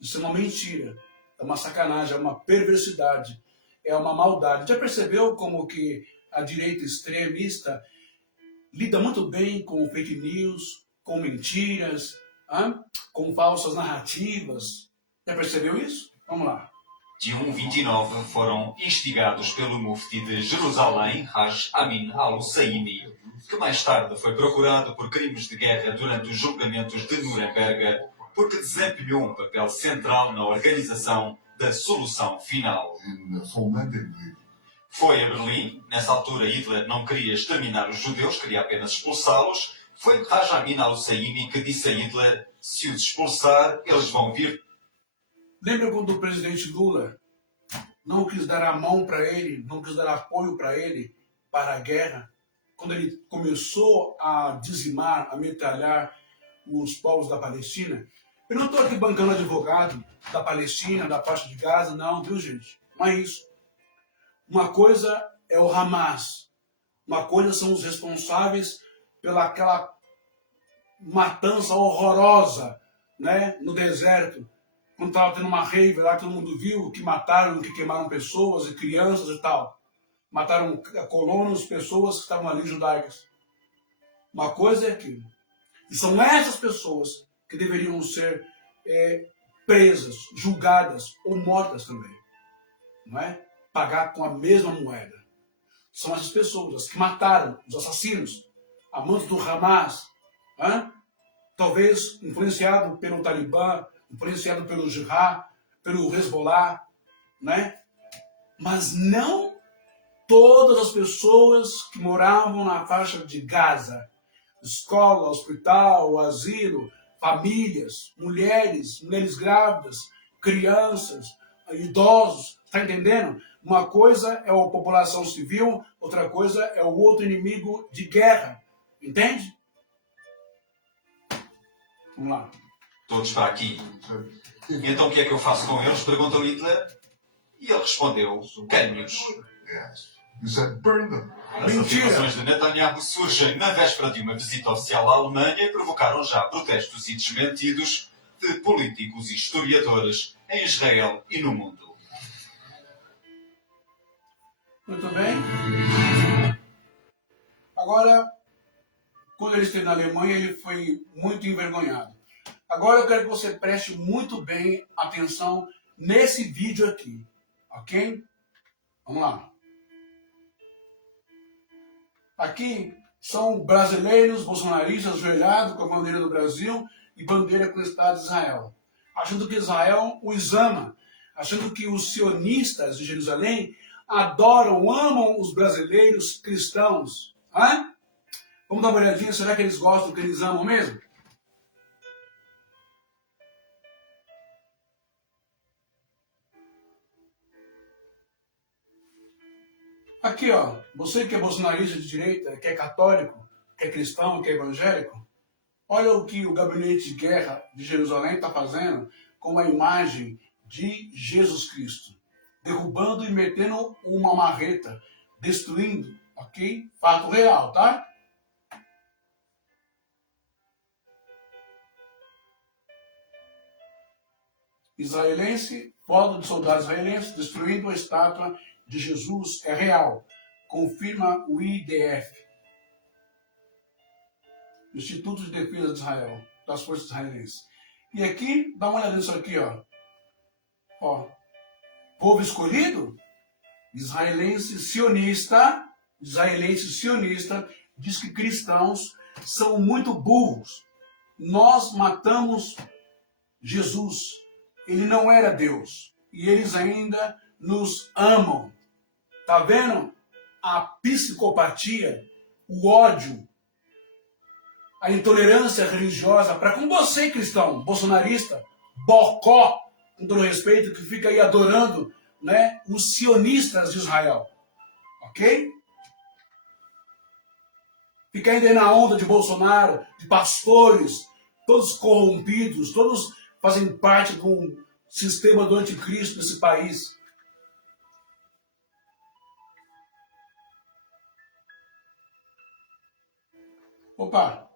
Isso é uma mentira, é uma sacanagem, é uma perversidade, é uma maldade. Já percebeu como que a direita extremista lida muito bem com fake news, com mentiras, com falsas narrativas? Já percebeu isso? Vamos lá. De 29 foram instigados pelo mufti de Jerusalém, Haj Amin al-Husseini, que mais tarde foi procurado por crimes de guerra durante os julgamentos de Nuremberg, porque desempenhou um papel central na organização da solução final. Foi a Berlim. Nessa altura Hitler não queria exterminar os judeus, queria apenas expulsá-los. Foi Haj Amin al-Husseini que disse a Hitler: se os expulsar, eles vão vir. Lembra quando o presidente Lula não quis dar a mão para ele, não quis dar apoio para ele para a guerra? Quando ele começou a dizimar, a metralhar os povos da Palestina? Eu não estou aqui bancando advogado da Palestina, da faixa de Gaza, não, viu, gente? Não é isso. Uma coisa é o Hamas, uma coisa são os responsáveis pelaquela matança horrorosa, né, no deserto, quando estava tendo uma rave lá, todo mundo viu que mataram, que queimaram pessoas e crianças e tal. Mataram colonos, pessoas que estavam ali judaicas. Uma coisa é aquilo. E são essas pessoas que deveriam ser presas, julgadas ou mortas também. Não é? Pagar com a mesma moeda. São essas pessoas, as que mataram, os assassinos, amantes do Hamas, talvez influenciado pelo Talibã, influenciado pelo Jihad, pelo Hezbollah, né? Mas não todas as pessoas que moravam na faixa de Gaza, escola, hospital, asilo, famílias, mulheres grávidas, crianças, idosos, está entendendo? Uma coisa é a população civil, outra coisa é o outro inimigo de guerra, entende? Vamos lá. Todos para aqui. E então o que é que eu faço com eles? Perguntou Hitler. E ele respondeu: queime-os. As afirmações de Netanyahu surgem na véspera de uma visita oficial à Alemanha e provocaram já protestos e desmentidos de políticos e historiadores em Israel e no mundo. Muito bem. Agora, quando ele esteve na Alemanha, ele foi muito envergonhado. Agora eu quero que você preste muito bem atenção nesse vídeo aqui, ok? Vamos lá. Aqui são brasileiros, bolsonaristas, ajoelhados com a bandeira do Brasil e bandeira com o Estado de Israel. Achando que Israel os ama. Achando que os sionistas de Jerusalém adoram, amam os brasileiros cristãos. Vamos dar uma olhadinha, será que eles gostam, que eles amam mesmo? Aqui, ó, você que é bolsonarista de direita, que é católico, que é cristão, que é evangélico, olha o que o gabinete de guerra de Jerusalém está fazendo com a imagem de Jesus Cristo. Derrubando e metendo uma marreta, destruindo, ok? Fato real, tá? Israelense, foto de soldados israelenses destruindo a estátua de Jesus é real, confirma o IDF, Instituto de Defesa de Israel, das Forças Israelenses. E aqui, dá uma olhada nisso aqui, ó. Povo escolhido, israelense, sionista, israelense sionista diz que cristãos são muito burros. Nós matamos Jesus. Ele não era Deus. E eles ainda nos amam. Tá vendo? A psicopatia, o ódio, a intolerância religiosa para com você, cristão, bolsonarista, bocó, com todo respeito, que fica aí adorando, né, os sionistas de Israel. Ok? Fica ainda aí na onda de Bolsonaro, de pastores, todos corrompidos, todos fazem parte do sistema do anticristo desse país. Opa,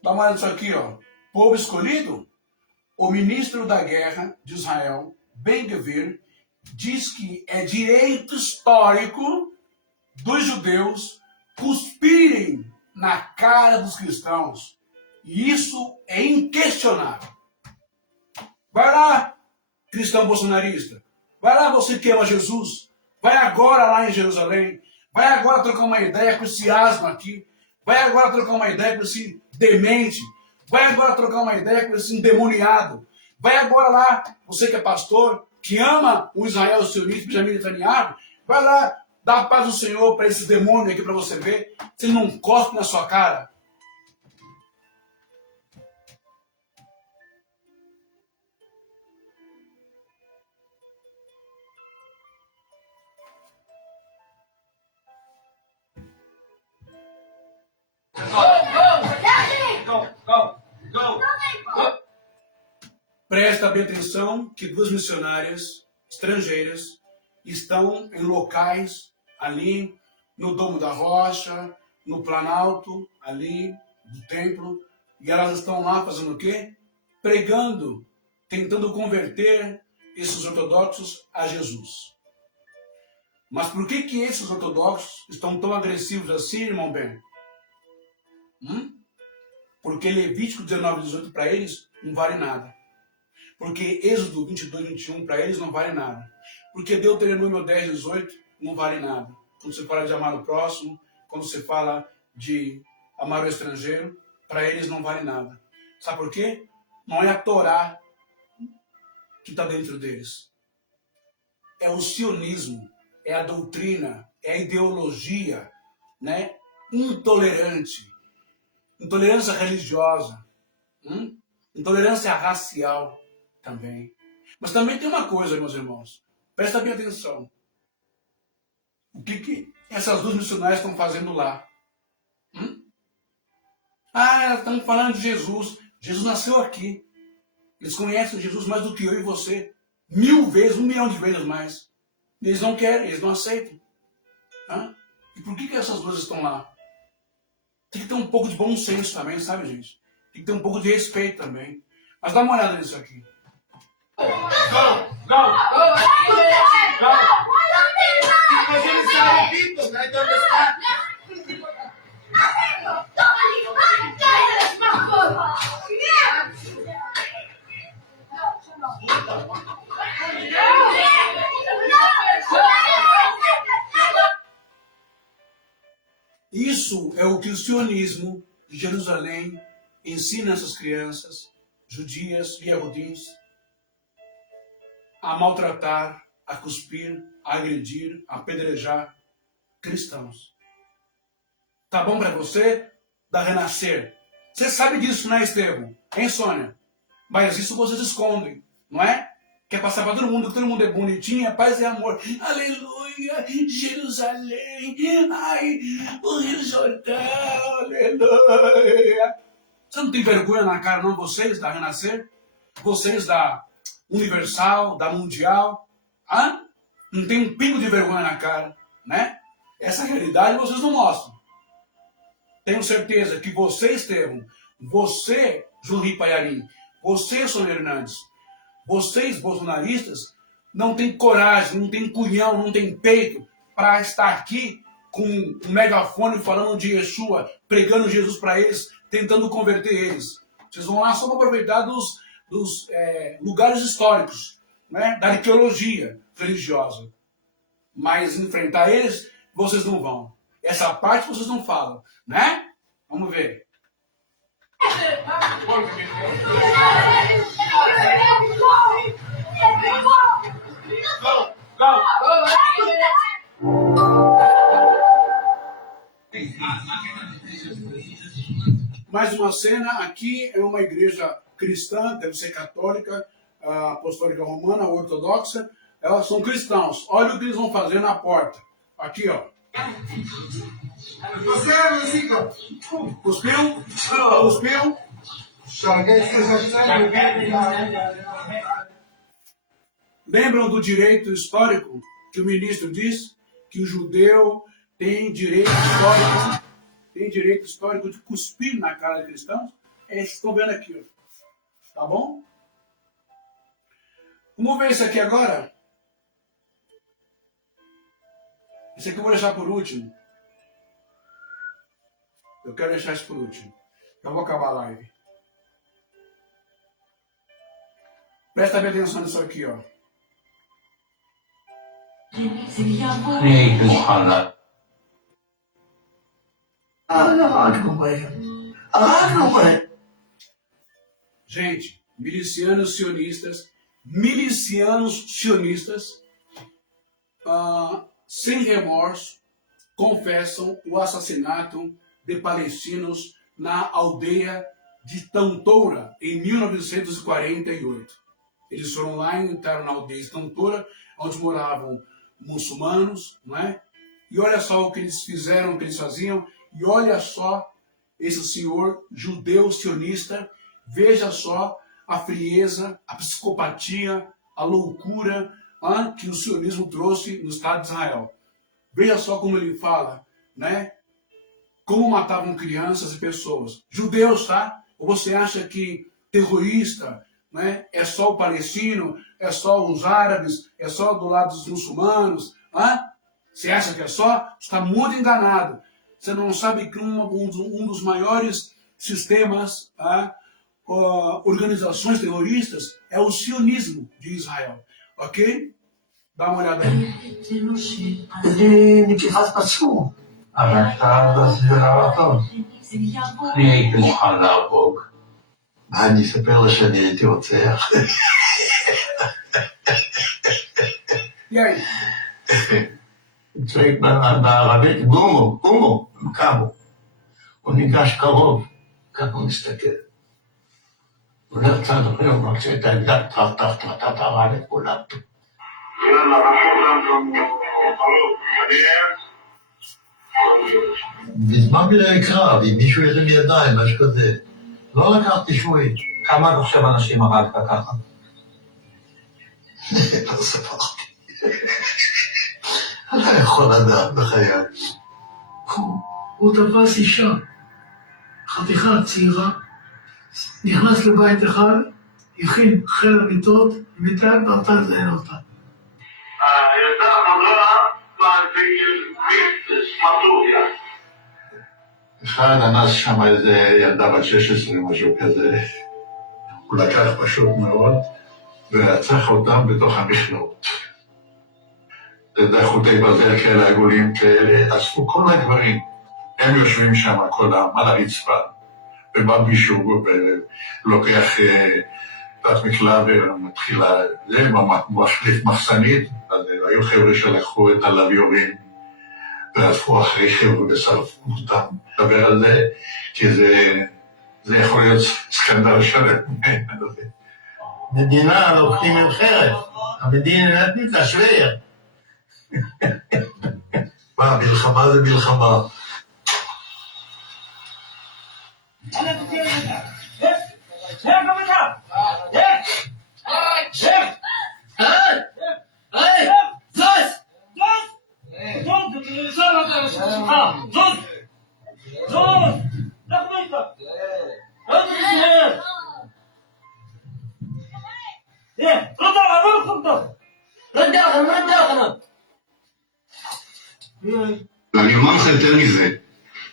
dá uma olhada nisso aqui, ó. Povo escolhido? O ministro da guerra de Israel, Ben-Gvir, diz que é direito histórico dos judeus cuspirem na cara dos cristãos. E isso é inquestionável. Vai lá, cristão bolsonarista. Vai lá, você que ama Jesus. Vai agora lá em Jerusalém. Vai agora trocar uma ideia com esse asno aqui. Vai agora trocar uma ideia com esse demente. Vai agora trocar uma ideia com esse endemoniado. Vai agora lá, você que é pastor, que ama o Israel sionista, Benjamin Netanyahu. Vai lá, dá a paz do Senhor para esse demônio aqui para você ver. Se ele não cospe na sua cara. Presta bem atenção que duas missionárias estrangeiras estão em locais ali no Domo da Rocha, no Planalto, ali do templo, e elas estão lá fazendo o quê? Pregando, tentando converter esses ortodoxos a Jesus. Mas por que esses ortodoxos estão tão agressivos assim, irmão Ben? Porque Levítico 19, 18 para eles não vale nada. Porque Êxodo 22, 21 para eles não vale nada. Porque Deuteronômio 10, 18 não vale nada. Quando você fala de amar o próximo, quando você fala de amar o estrangeiro, para eles não vale nada. Sabe por quê? Não é a Torá que está dentro deles. É o sionismo, é a doutrina, é a ideologia, né? Intolerante. Intolerância religiosa. Intolerância racial também. Mas também tem uma coisa, meus irmãos. Presta bem atenção. O que essas duas missionárias estão fazendo lá? Elas estão falando de Jesus. Jesus nasceu aqui. Eles conhecem Jesus mais do que eu e você. 1000 vezes, 1 milhão de vezes mais. Eles não querem, eles não aceitam. E por que essas duas estão lá? Tem que ter um pouco de bom senso também, sabe, gente? Tem que ter um pouco de respeito também. Mas dá uma olhada nisso aqui. Isso é o que o sionismo de Jerusalém ensina essas crianças judias e yehudins a maltratar, a cuspir, a agredir, a apedrejar cristãos. Tá bom para você? Da Renascer. Você sabe disso, não é, Estevão? Hein, Sônia? Mas isso vocês escondem, não é? Quer passar para todo mundo, que todo mundo é bonitinho, paz e amor. Aleluia, Jerusalém, ai, o Rio Jordão, aleluia. Você não tem vergonha na cara, não, vocês da Renascer? Vocês da Universal, da Mundial? Não tem um pingo de vergonha na cara, né? Essa realidade vocês não mostram. Tenho certeza que você, Estevão, você, Juri Paiarim, você, Sônia Hernandes, vocês, bolsonaristas, não têm coragem, não têm cunhão, não têm peito para estar aqui com um megafone falando de Yeshua, pregando Jesus para eles, tentando converter eles. Vocês vão lá só para aproveitar dos lugares históricos, né, da arqueologia religiosa. Mas enfrentar eles, vocês não vão. Essa parte vocês não falam, né? Vamos ver. Mais uma cena, aqui é uma igreja cristã, deve ser católica, apostólica romana, ortodoxa. Elas são cristãos. Olha o que eles vão fazer na porta. Aqui, ó. Cuspiu? Cuspiu? Lembram do direito histórico que o ministro diz? Que o judeu tem direito histórico de cuspir na cara de cristãos? É isso que estão vendo aqui, ó. Tá bom? Vamos ver isso aqui agora? Esse aqui eu vou deixar por último. Eu quero deixar isso por último. Eu vou acabar a live. Presta bem atenção nisso aqui, ó. Gente, milicianos sionistas, sem remorso, confessam o assassinato de palestinos na aldeia de Tantoura, em 1948. Eles foram lá e entraram na aldeia de Tantoura, onde moravam muçulmanos, não é? E olha só o que eles fizeram, o que eles faziam, e olha só esse senhor judeu sionista, veja só a frieza, a psicopatia, a loucura que o sionismo trouxe no Estado de Israel. Veja só como ele fala, né? Como matavam crianças e pessoas. Judeus, tá? Ou você acha que terrorista, né, é só o palestino, é só os árabes, é só do lado dos muçulmanos? Você acha que é só? Está muito enganado. Você não sabe que um dos maiores sistemas, organizações terroristas, é o sionismo de Israel. Ok? dá uma olhada aí. אני נכנס פצוע. אבל אתה בסבירה טוב. אני הייתי מוכן להרוג. אני אספר לה שאני הייתי רוצח. E aí? צועק בערבית, גומו, גומו, הם קמו. הוא ניגש קרוב, ככה הוא מסתכל. הוא הולך צד אחרי, הוא מוצא את האקדח, טרח, הרג את כולם. בזמן מן הקרב, אם מישהו ירים ידיים, משהו כזה, לא לקחתי שבויים. כמה אתה חושב אנשים הרגת ככה? לא ספרתי. אני לא יכול לדעת בחיי. הוא תפס אישה, חתיכה צעירה, נכנס לבית אחד, הכין חיל המיטות, ומיטה פרטה לזיין אותה. הילדה חזרה מהבית של סמטוריה. אחד אנס שם איזה ילדה בת 16, משהו כזה. הוא לקח פשוט מאוד, ורצח אותם בתוך המכלאות. חוטי ברזל כאלה, עגולים כאלה, אספו כל הגברים. הם יושבים שם, כל העם, על הרצפה. ובא מישהו ולוקח תת מקלע ומתחיל זה, מחליף מחסנית. אז היו חבר'ה שלקחו את הלוויורים ואספו אחרי חבר'ה ושרפו אותם. לדבר על זה, כי זה יכול להיות סקנדל שלם. מדינה לוקחים עם חרב, המדינה נתנית השוור. מה, מלחמה זה מלחמה. ואני אומר לך יותר מזה,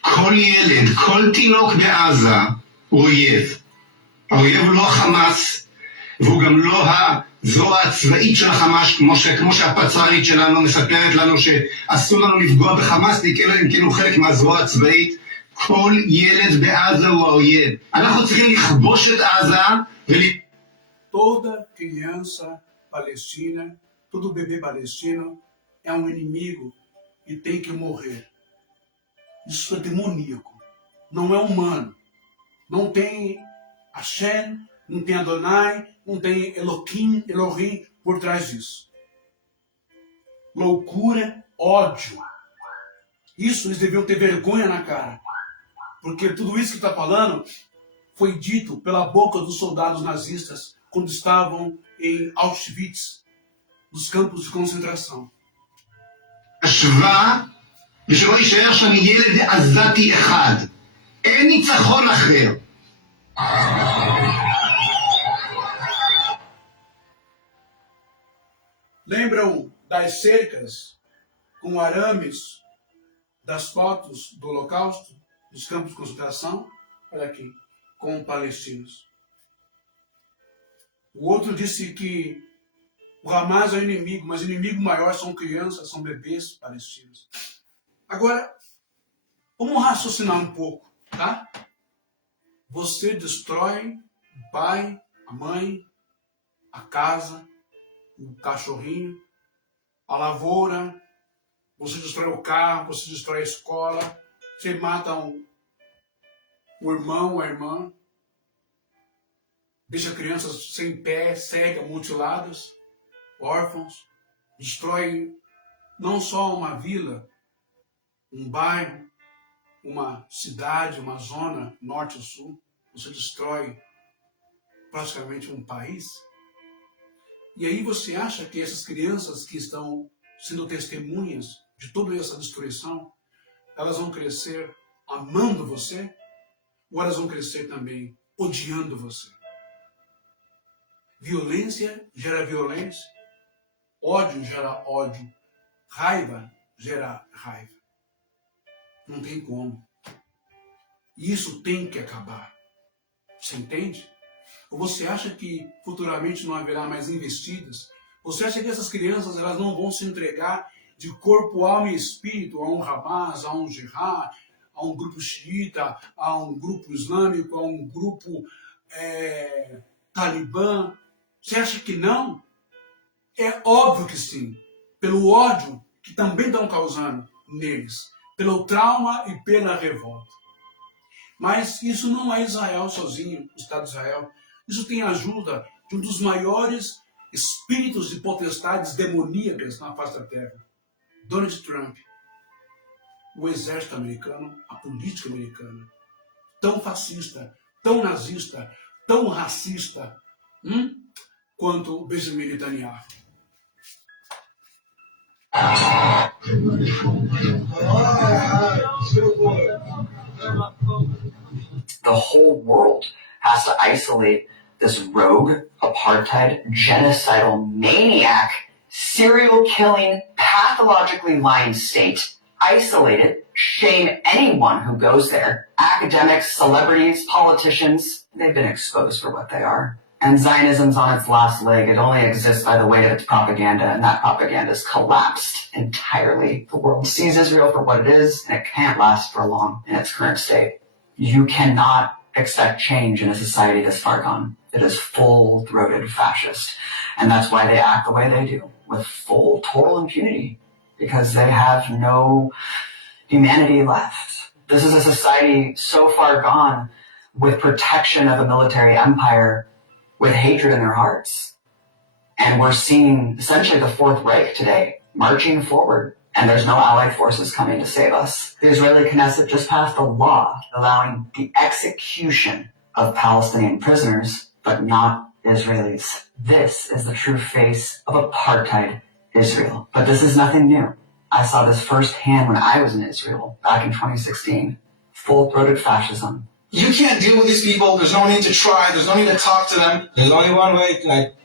כל ילד, כל תינוק בעזה הוא אויב. האויב הוא לא החמאס והוא גם לא הזרוע הצבאית של החמאס, כמו שהפצ"רית שלנו מספרת לנו שאסור לנו לפגוע בחמאסניק, אלא אם כן הוא חלק מהזרוע הצבאית. כל ילד בעזה הוא האויב. אנחנו צריכים לכבוש את עזה Toda criança palestina, todo bebê palestino é um inimigo e tem que morrer. Isso é demoníaco, não é humano. Não tem Hashem, não tem Adonai, não tem Elohim por trás disso. Loucura, ódio. Isso eles deviam ter vergonha na cara. Porque tudo isso que está falando foi dito pela boca dos soldados nazistas quando estavam em Auschwitz, nos campos de concentração. השווה, ושלא יישאר שם ילד עזתי אחד. אין ניצחון אחר. Lembram das cercas com arames das fotos do Holocausto, dos campos de concentração? Olha aqui, com palestinos. O outro disse que o Hamas é o inimigo, mas o inimigo maior são crianças, são bebês palestinos. Agora, vamos raciocinar um pouco, tá? Você destrói o pai, a mãe, a casa, o cachorrinho, a lavoura, você destrói o carro, você destrói a escola, você mata o irmão, a irmã, deixa crianças sem pé, cegas, mutiladas, órfãos, destrói não só uma vila, um bairro, uma cidade, uma zona, norte ou sul, você destrói praticamente um país. E aí você acha que essas crianças que estão sendo testemunhas de toda essa destruição, elas vão crescer amando você? Ou elas vão crescer também odiando você? Violência gera violência, ódio gera ódio, raiva gera raiva. Não tem como. Isso tem que acabar. Você entende? Ou você acha que futuramente não haverá mais investidas? Você acha que essas crianças elas não vão se entregar de corpo, alma e espírito a um Hamas, a um Jihad, a um grupo xiita, a um grupo islâmico, a um grupo talibã? Você acha que não? É óbvio que sim. Pelo ódio que também estão causando neles. Pelo trauma e pela revolta. Mas isso não é Israel sozinho, o Estado de Israel. Isso tem a ajuda de um dos maiores espíritos e potestades demoníacas na face da Terra. Donald Trump. O exército americano, a política americana. Tão fascista, tão nazista, tão racista, quanto o Benjamin Netanyahu. The whole world has to isolate this rogue, apartheid, genocidal, maniac, serial-killing, pathologically lying state. Isolate it, shame anyone who goes there. Academics, celebrities, politicians, they've been exposed for what they are. And Zionism's on its last leg. It only exists by the weight of its propaganda, and that propaganda has collapsed entirely. The world sees Israel for what it is, and it can't last for long in its current state. You cannot expect change in a society this far gone. It is full-throated fascist. And that's why they act the way they do, with full, total impunity, because they have no humanity left. This is a society so far gone with protection of a military empire, with hatred in their hearts. And we're seeing essentially the Fourth Reich today marching forward, and there's no allied forces coming to save us. The Israeli Knesset just passed a law allowing the execution of Palestinian prisoners, but not Israelis. This is the true face of apartheid Israel. But this is nothing new. I saw this firsthand when I was in Israel back in 2016. Full-throated fascism. You can't deal with these people. There's no need to try. There's no need to talk to them. There's only one way. Like,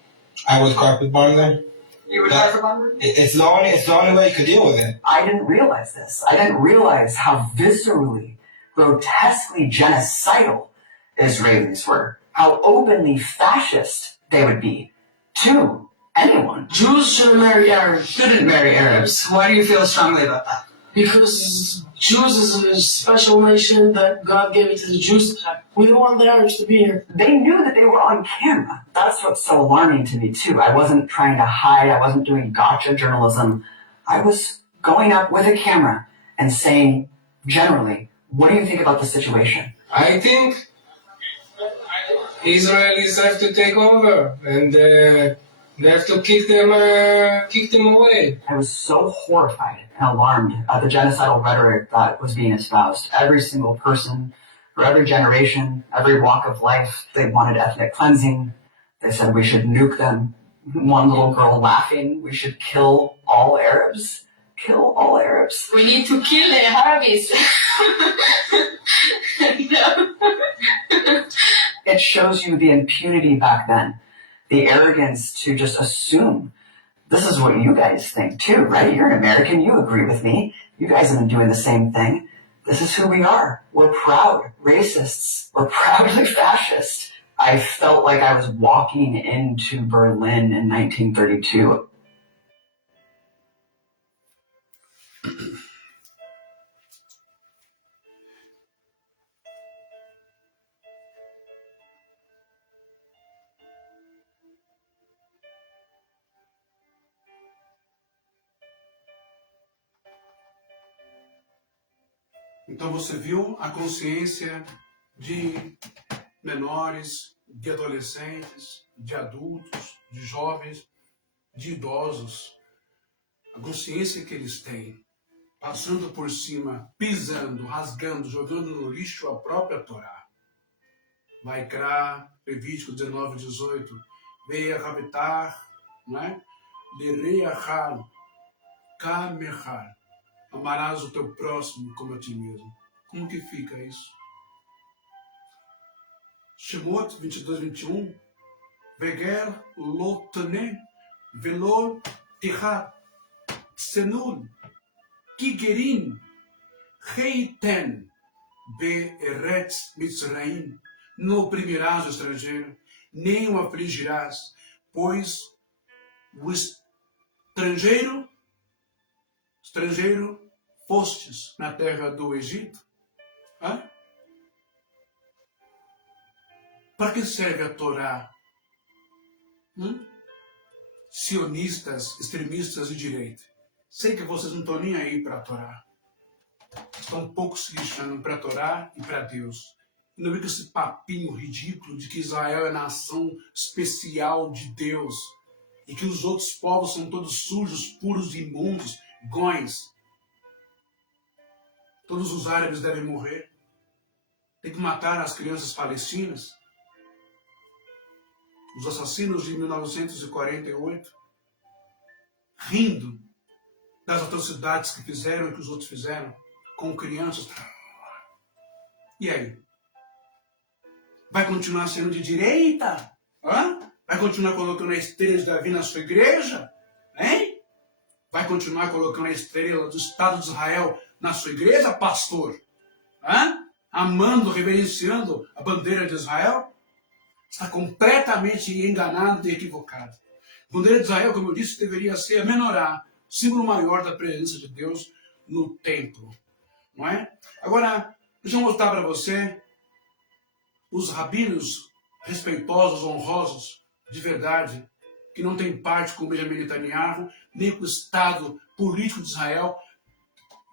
I was carpet bombed them. You were carpet bombed? It's the only way you could deal with it. I didn't realize this. I didn't realize how viscerally, grotesquely genocidal Israelis were. How openly fascist they would be to anyone. Jews shouldn't marry Arabs. Why do you feel strongly about that? Because Jews is a special nation that God gave it to the Jews to have. We don't want the Arabs to be here. They knew that they were on camera. That's what's so alarming to me, too. I wasn't trying to hide. I wasn't doing gotcha journalism. I was going up with a camera and saying, generally, what do you think about the situation? I think Israelis have to take over and they have to kick them away. I was so horrified and alarmed at the genocidal rhetoric that was being espoused. Every single person, for every generation, every walk of life, they wanted ethnic cleansing. They said we should nuke them. One little girl laughing, we should kill all Arabs. Kill all Arabs. We need to kill the Arabs. It shows you the impunity back then. The arrogance to just assume this is what you guys think too, right? You're an American, you agree with me. You guys have been doing the same thing. This is who we are. We're proud racists. We're proudly fascist. I felt like I was walking into Berlin in 1932. Então você viu a consciência de menores, de adolescentes, de adultos, de jovens, de idosos. A consciência que eles têm, passando por cima, pisando, rasgando, jogando no lixo a própria Torá. Vaikra, Levítico 19, 18. Veia habitar, não é? Lereachal, kamechal. Amarás o teu próximo como a ti mesmo. Como que fica isso? Shemot 22, 21. Veger lo tane velo tichar tsenul kigerin heiten be'eretz Mitzraim. Não oprimirás o estrangeiro, nem o afligirás, pois o estrangeiro fostes na terra do Egito. Hã? Para que serve a Torá? Sionistas, extremistas de direita. Sei que vocês não estão nem aí para a Torá. Estão pouco se lixando para a Torá e para Deus. E não vem com esse papinho ridículo de que Israel é nação especial de Deus e que os outros povos são todos sujos, puros e imundos, gões. Todos os árabes devem morrer. Tem que matar as crianças palestinas. Os assassinos de 1948, rindo das atrocidades que fizeram e que os outros fizeram com crianças. E aí? Vai continuar sendo de direita? Hã? Vai continuar colocando a estrela de Davi na sua igreja? Hein? Vai continuar colocando a estrela do Estado de Israel na sua igreja, pastor? Hã? Amando, reverenciando a bandeira de Israel? Está completamente enganado e equivocado. A bandeira de Israel, como eu disse, deveria ser a menorá, símbolo maior da presença de Deus no templo. Não é? Agora, deixa eu mostrar para você os rabinos respeitosos, honrosos, de verdade, que não têm parte com Benjamin Netanyahu, nem com o Estado político de Israel,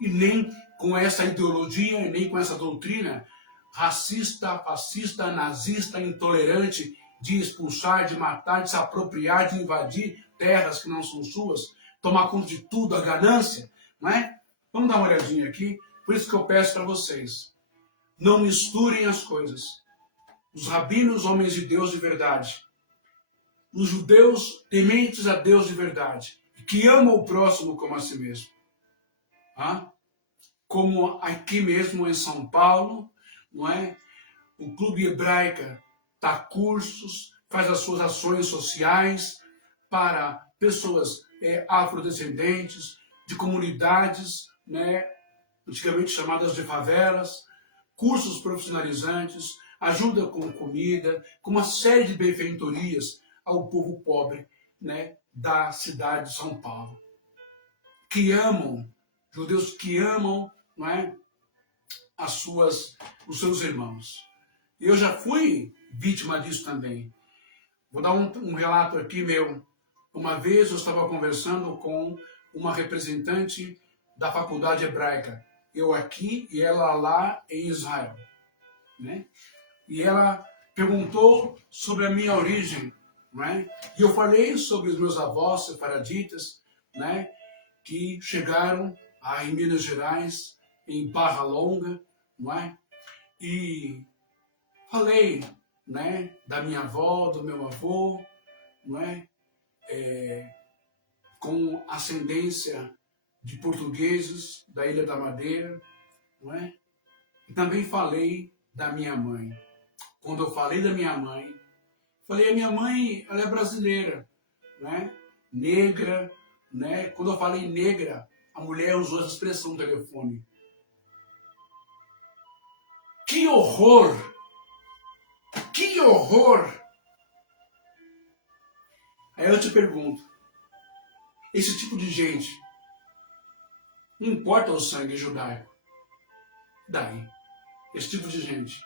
e nem com essa ideologia, e nem com essa doutrina racista, fascista, nazista, intolerante, de expulsar, de matar, de se apropriar, de invadir terras que não são suas, tomar conta de tudo, a ganância, não é? Vamos dar uma olhadinha aqui, por isso que eu peço para vocês, não misturem as coisas. Os rabinos, homens de Deus de verdade, os judeus tementes a Deus de verdade, que amam o próximo como a si mesmo. Como aqui mesmo em São Paulo, não é? O Clube Hebraica dá cursos, faz as suas ações sociais para pessoas afrodescendentes, de comunidades, né, antigamente chamadas de favelas, cursos profissionalizantes, ajuda com comida, com uma série de benfeitorias ao povo pobre, né, da cidade de São Paulo, que amam, judeus que amam, não é, os seus irmãos. Eu já fui vítima disso também. Vou dar um relato aqui meu. Uma vez eu estava conversando com uma representante da faculdade hebraica, eu aqui e ela lá em Israel, né? E ela perguntou sobre a minha origem, né? E eu falei sobre os meus avós sefaraditas, né? Que chegaram em Minas Gerais, em Barra Longa, não é? E falei, né? Da minha avó, do meu avô, não é? Com ascendência de portugueses da Ilha da Madeira, não é? E também falei da minha mãe. Quando eu falei da minha mãe, falei, a minha mãe, ela é brasileira, né? Negra, né? Quando eu falei negra, a mulher usou essa expressão no telefone. Que horror! Que horror! Aí eu te pergunto, esse tipo de gente, não importa o sangue judaico, daí, esse tipo de gente,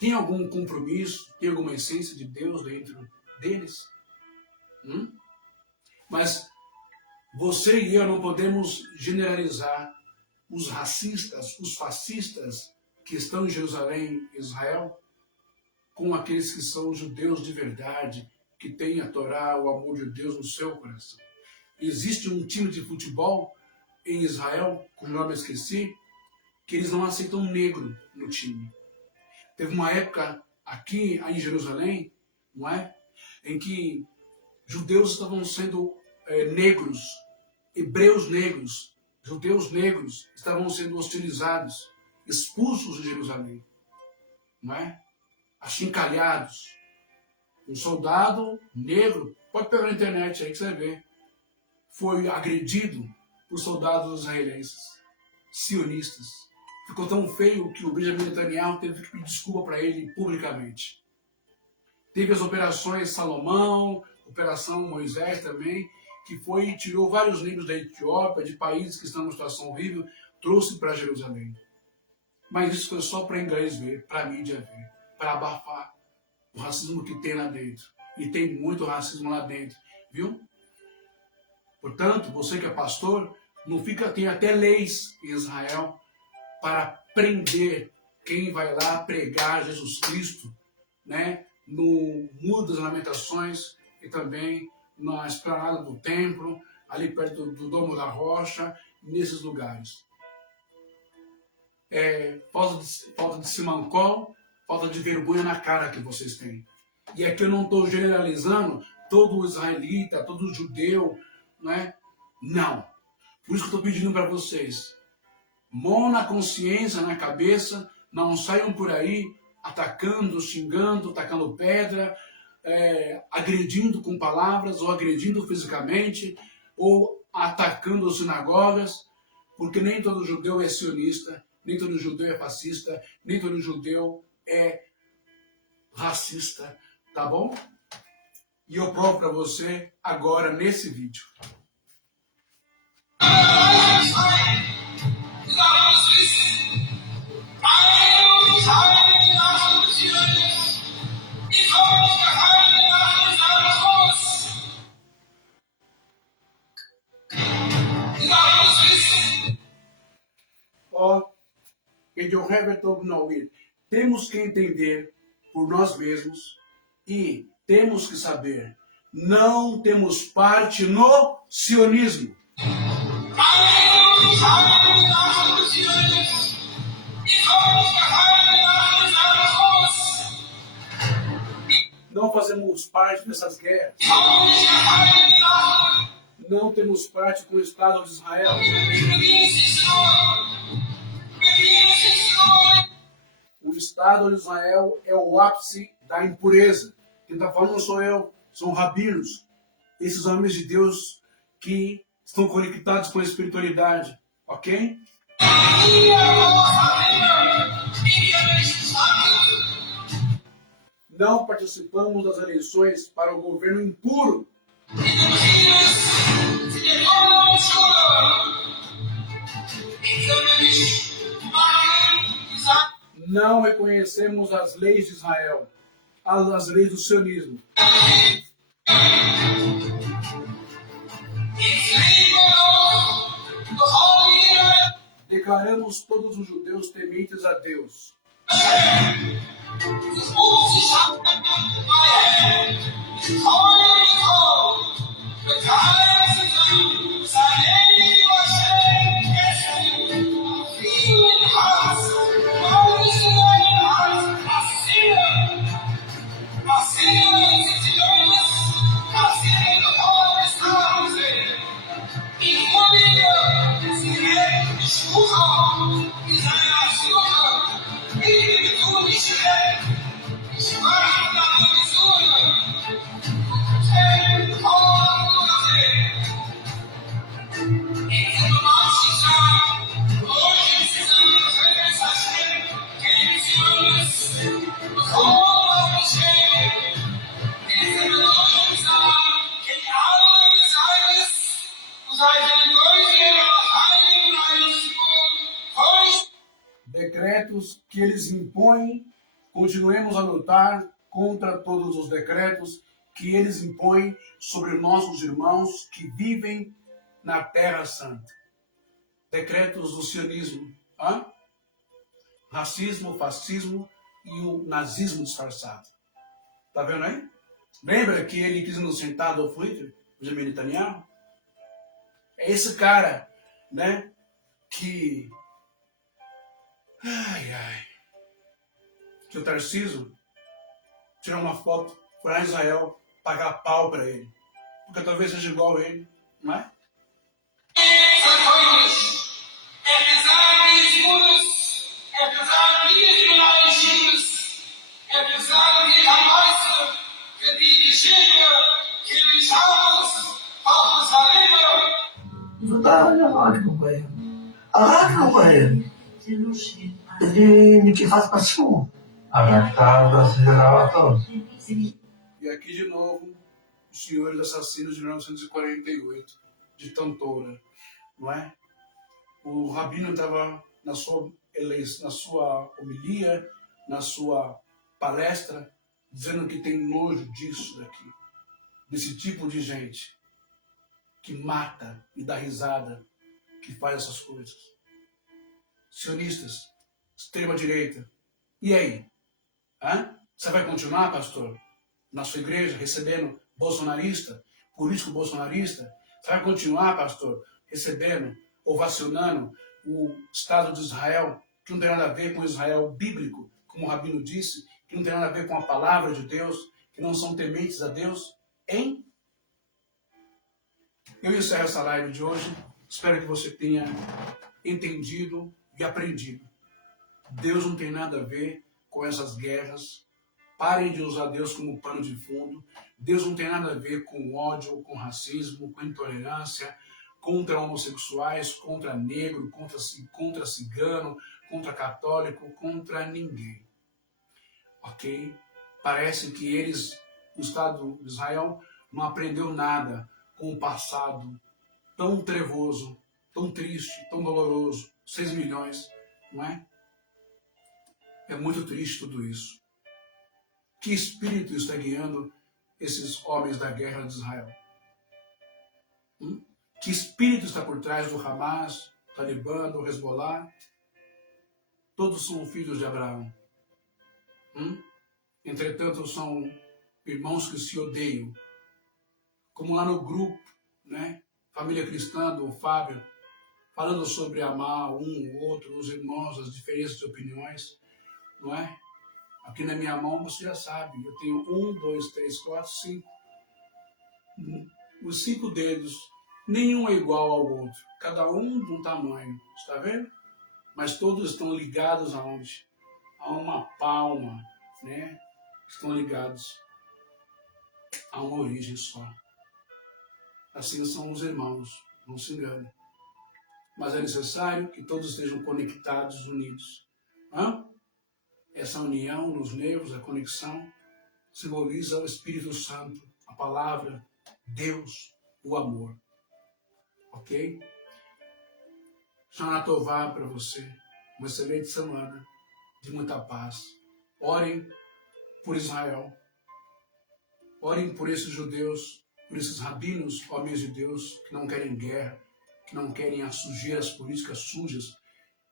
tem algum compromisso, tem alguma essência de Deus dentro deles? Mas você e eu não podemos generalizar os racistas, os fascistas que estão em Jerusalém, Israel, com aqueles que são judeus de verdade, que têm a Torá, o amor de Deus no seu coração. Existe um time de futebol em Israel, cujo nome eu esqueci, que eles não aceitam negro no time. Teve uma época aqui em Jerusalém, não é? Em que judeus estavam sendo negros, hebreus negros, judeus negros estavam sendo hostilizados, expulsos de Jerusalém, não é? Achincalhados. Um soldado negro, pode pegar na internet aí que você vai ver, foi agredido por soldados israelenses, sionistas. Ficou tão feio que o Benjamin Netanyahu teve que pedir desculpa para ele publicamente. Teve as operações Salomão, Operação Moisés também, que foi e tirou vários negros da Etiópia, de países que estão numa situação horrível, trouxe para Jerusalém. Mas isso foi só para inglês ver, para a mídia ver, para abafar o racismo que tem lá dentro. E tem muito racismo lá dentro, viu? Portanto, você que é pastor, não fica, tem até leis em Israel para prender quem vai lá pregar Jesus Cristo, né? No Muro das Lamentações e também na esplanada do templo, ali perto do Domo da Rocha, nesses lugares. Falta de simancol, falta de vergonha na cara que vocês têm. E aqui eu não estou generalizando todo israelita, todo judeu, né? Não. Por isso que eu estou pedindo para vocês, mão na consciência, na cabeça, não saiam por aí atacando, xingando, tacando pedra, agredindo com palavras, ou agredindo fisicamente, ou atacando as sinagogas, porque nem todo judeu é sionista, nem todo judeu é fascista, nem todo judeu é racista, tá bom? E eu provo para você agora nesse vídeo. Temos que entender por nós mesmos e temos que saber, não temos parte no sionismo. Não fazemos parte dessas guerras. Não temos parte com o Estado de Israel. O Estado de Israel é o ápice da impureza. Quem está falando não sou eu, são rabinos. Esses homens de Deus que estão conectados com a espiritualidade. Ok? Não participamos das eleições para o governo impuro. Não reconhecemos as leis de Israel, as leis do sionismo. Declaramos todos os judeus tementes a Deus. Decretos que eles impõem, continuemos a lutar contra todos os decretos que eles impõem sobre nossos irmãos que vivem na Terra Santa. Decretos do sionismo, racismo, fascismo e o nazismo disfarçado. Tá vendo aí? Lembra que ele quis nos sentar ao Twitter, Benjamin Netanyahu? É esse cara, né, que... que o Tarcísio tirar uma foto, foi lá em Israel, pagar pau para ele. Porque talvez seja igual a ele, não é? ודאי, הרגנו בהם. הרגנו בהם. בנקיפת מצפון. הרגת בסדרה טוב. E aqui de novo, os senhores assassinos de 1948, de Tantora, não é? O Rabino estava na sua homilia, na sua palestra, dizendo que tem nojo disso daqui, desse tipo de gente que mata e dá risada, que faz essas coisas. Sionistas, extrema-direita. E aí? Você vai continuar, pastor, na sua igreja, recebendo bolsonarista, político bolsonarista? Você vai continuar, pastor, recebendo, ovacionando o Estado de Israel, que não tem nada a ver com Israel bíblico, como o Rabino disse, que não tem nada a ver com a palavra de Deus, que não são tementes a Deus? Hein? Eu encerro essa live de hoje. Espero que você tenha entendido e aprendido. Deus não tem nada a ver com essas guerras. Parem de usar Deus como pano de fundo. Deus não tem nada a ver com ódio, com racismo, com intolerância, contra homossexuais, contra negro, contra cigano, contra católico, contra ninguém. Ok? Parece que o Estado de Israel, não aprendeu nada com o passado tão trevoso, tão triste, tão doloroso. 6 milhões, não é? É muito triste tudo isso. Que espírito está guiando esses homens da guerra de Israel? Que espírito está por trás do Hamas, Talibã, do Hezbollah? Todos são filhos de Abraão. Entretanto, são irmãos que se odeiam. Como lá no grupo, né? Família Cristã, do Fábio, falando sobre amar um ou outro, os irmãos, as diferenças de opiniões, não é? Aqui na minha mão você já sabe, eu tenho 1, 2, 3, 4, 5. Os 5 dedos, nenhum é igual ao outro, cada um de um tamanho, está vendo? Mas todos estão ligados aonde? A uma palma, né? Estão ligados a uma origem só. Assim são os irmãos, não se engane. Mas é necessário que todos estejam conectados, unidos. Essa união nos nervos, a conexão, simboliza o Espírito Santo, a palavra, Deus, o amor. Ok? Shana Tová para você. Uma excelente semana de muita paz. Orem por Israel. Orem por esses judeus, por esses rabinos, homens de Deus, que não querem guerra, que não querem assujar as políticas sujas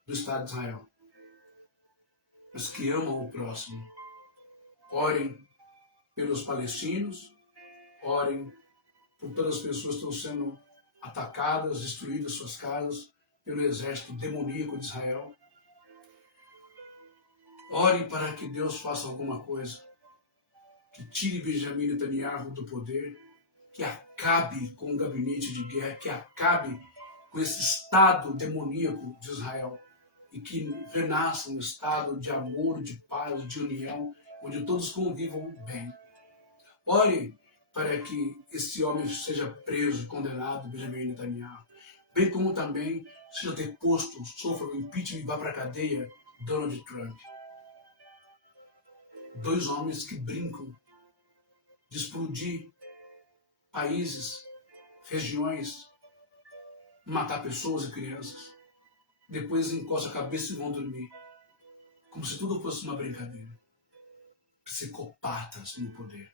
do Estado de Israel, mas que amam o próximo. Orem pelos palestinos, orem por todas as pessoas que estão sendo atacadas, destruídas suas casas pelo exército demoníaco de Israel. Orem para que Deus faça alguma coisa, que tire Benjamin Netanyahu do poder, que acabe com o gabinete de guerra, que acabe com esse estado demoníaco de Israel e que renasça um estado de amor, de paz, de união, onde todos convivam bem. Ore para que esse homem seja preso, condenado, Benjamin Netanyahu, bem como também seja deposto, sofra o impeachment e vá para a cadeia, Donald Trump. Dois homens que brincam de explodir países, regiões, matar pessoas e crianças. Depois encostam a cabeça e vão dormir. Como se tudo fosse uma brincadeira. Psicopatas no poder.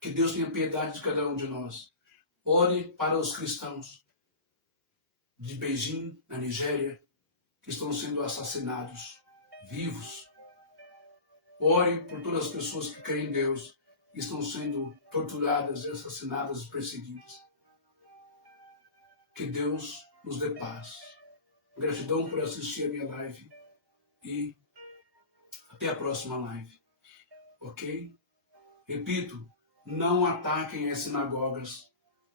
Que Deus tenha piedade de cada um de nós. Ore para os cristãos de Beijing, na Nigéria, que estão sendo assassinados, vivos. Ore por todas as pessoas que creem em Deus e estão sendo torturadas, assassinadas e perseguidas. Que Deus nos dê paz. Gratidão por assistir a minha live e até a próxima live. Ok? Repito, não ataquem as sinagogas,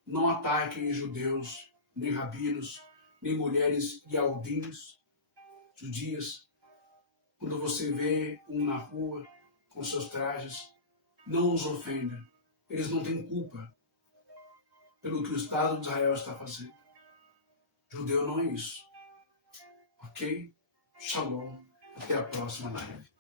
não ataquem judeus, nem rabinos, nem mulheres yaldins, judias. Quando você vê um na rua com seus trajes, não os ofenda. Eles não têm culpa pelo que o Estado de Israel está fazendo. Judeu não é isso. Ok? Shalom. Até a próxima live.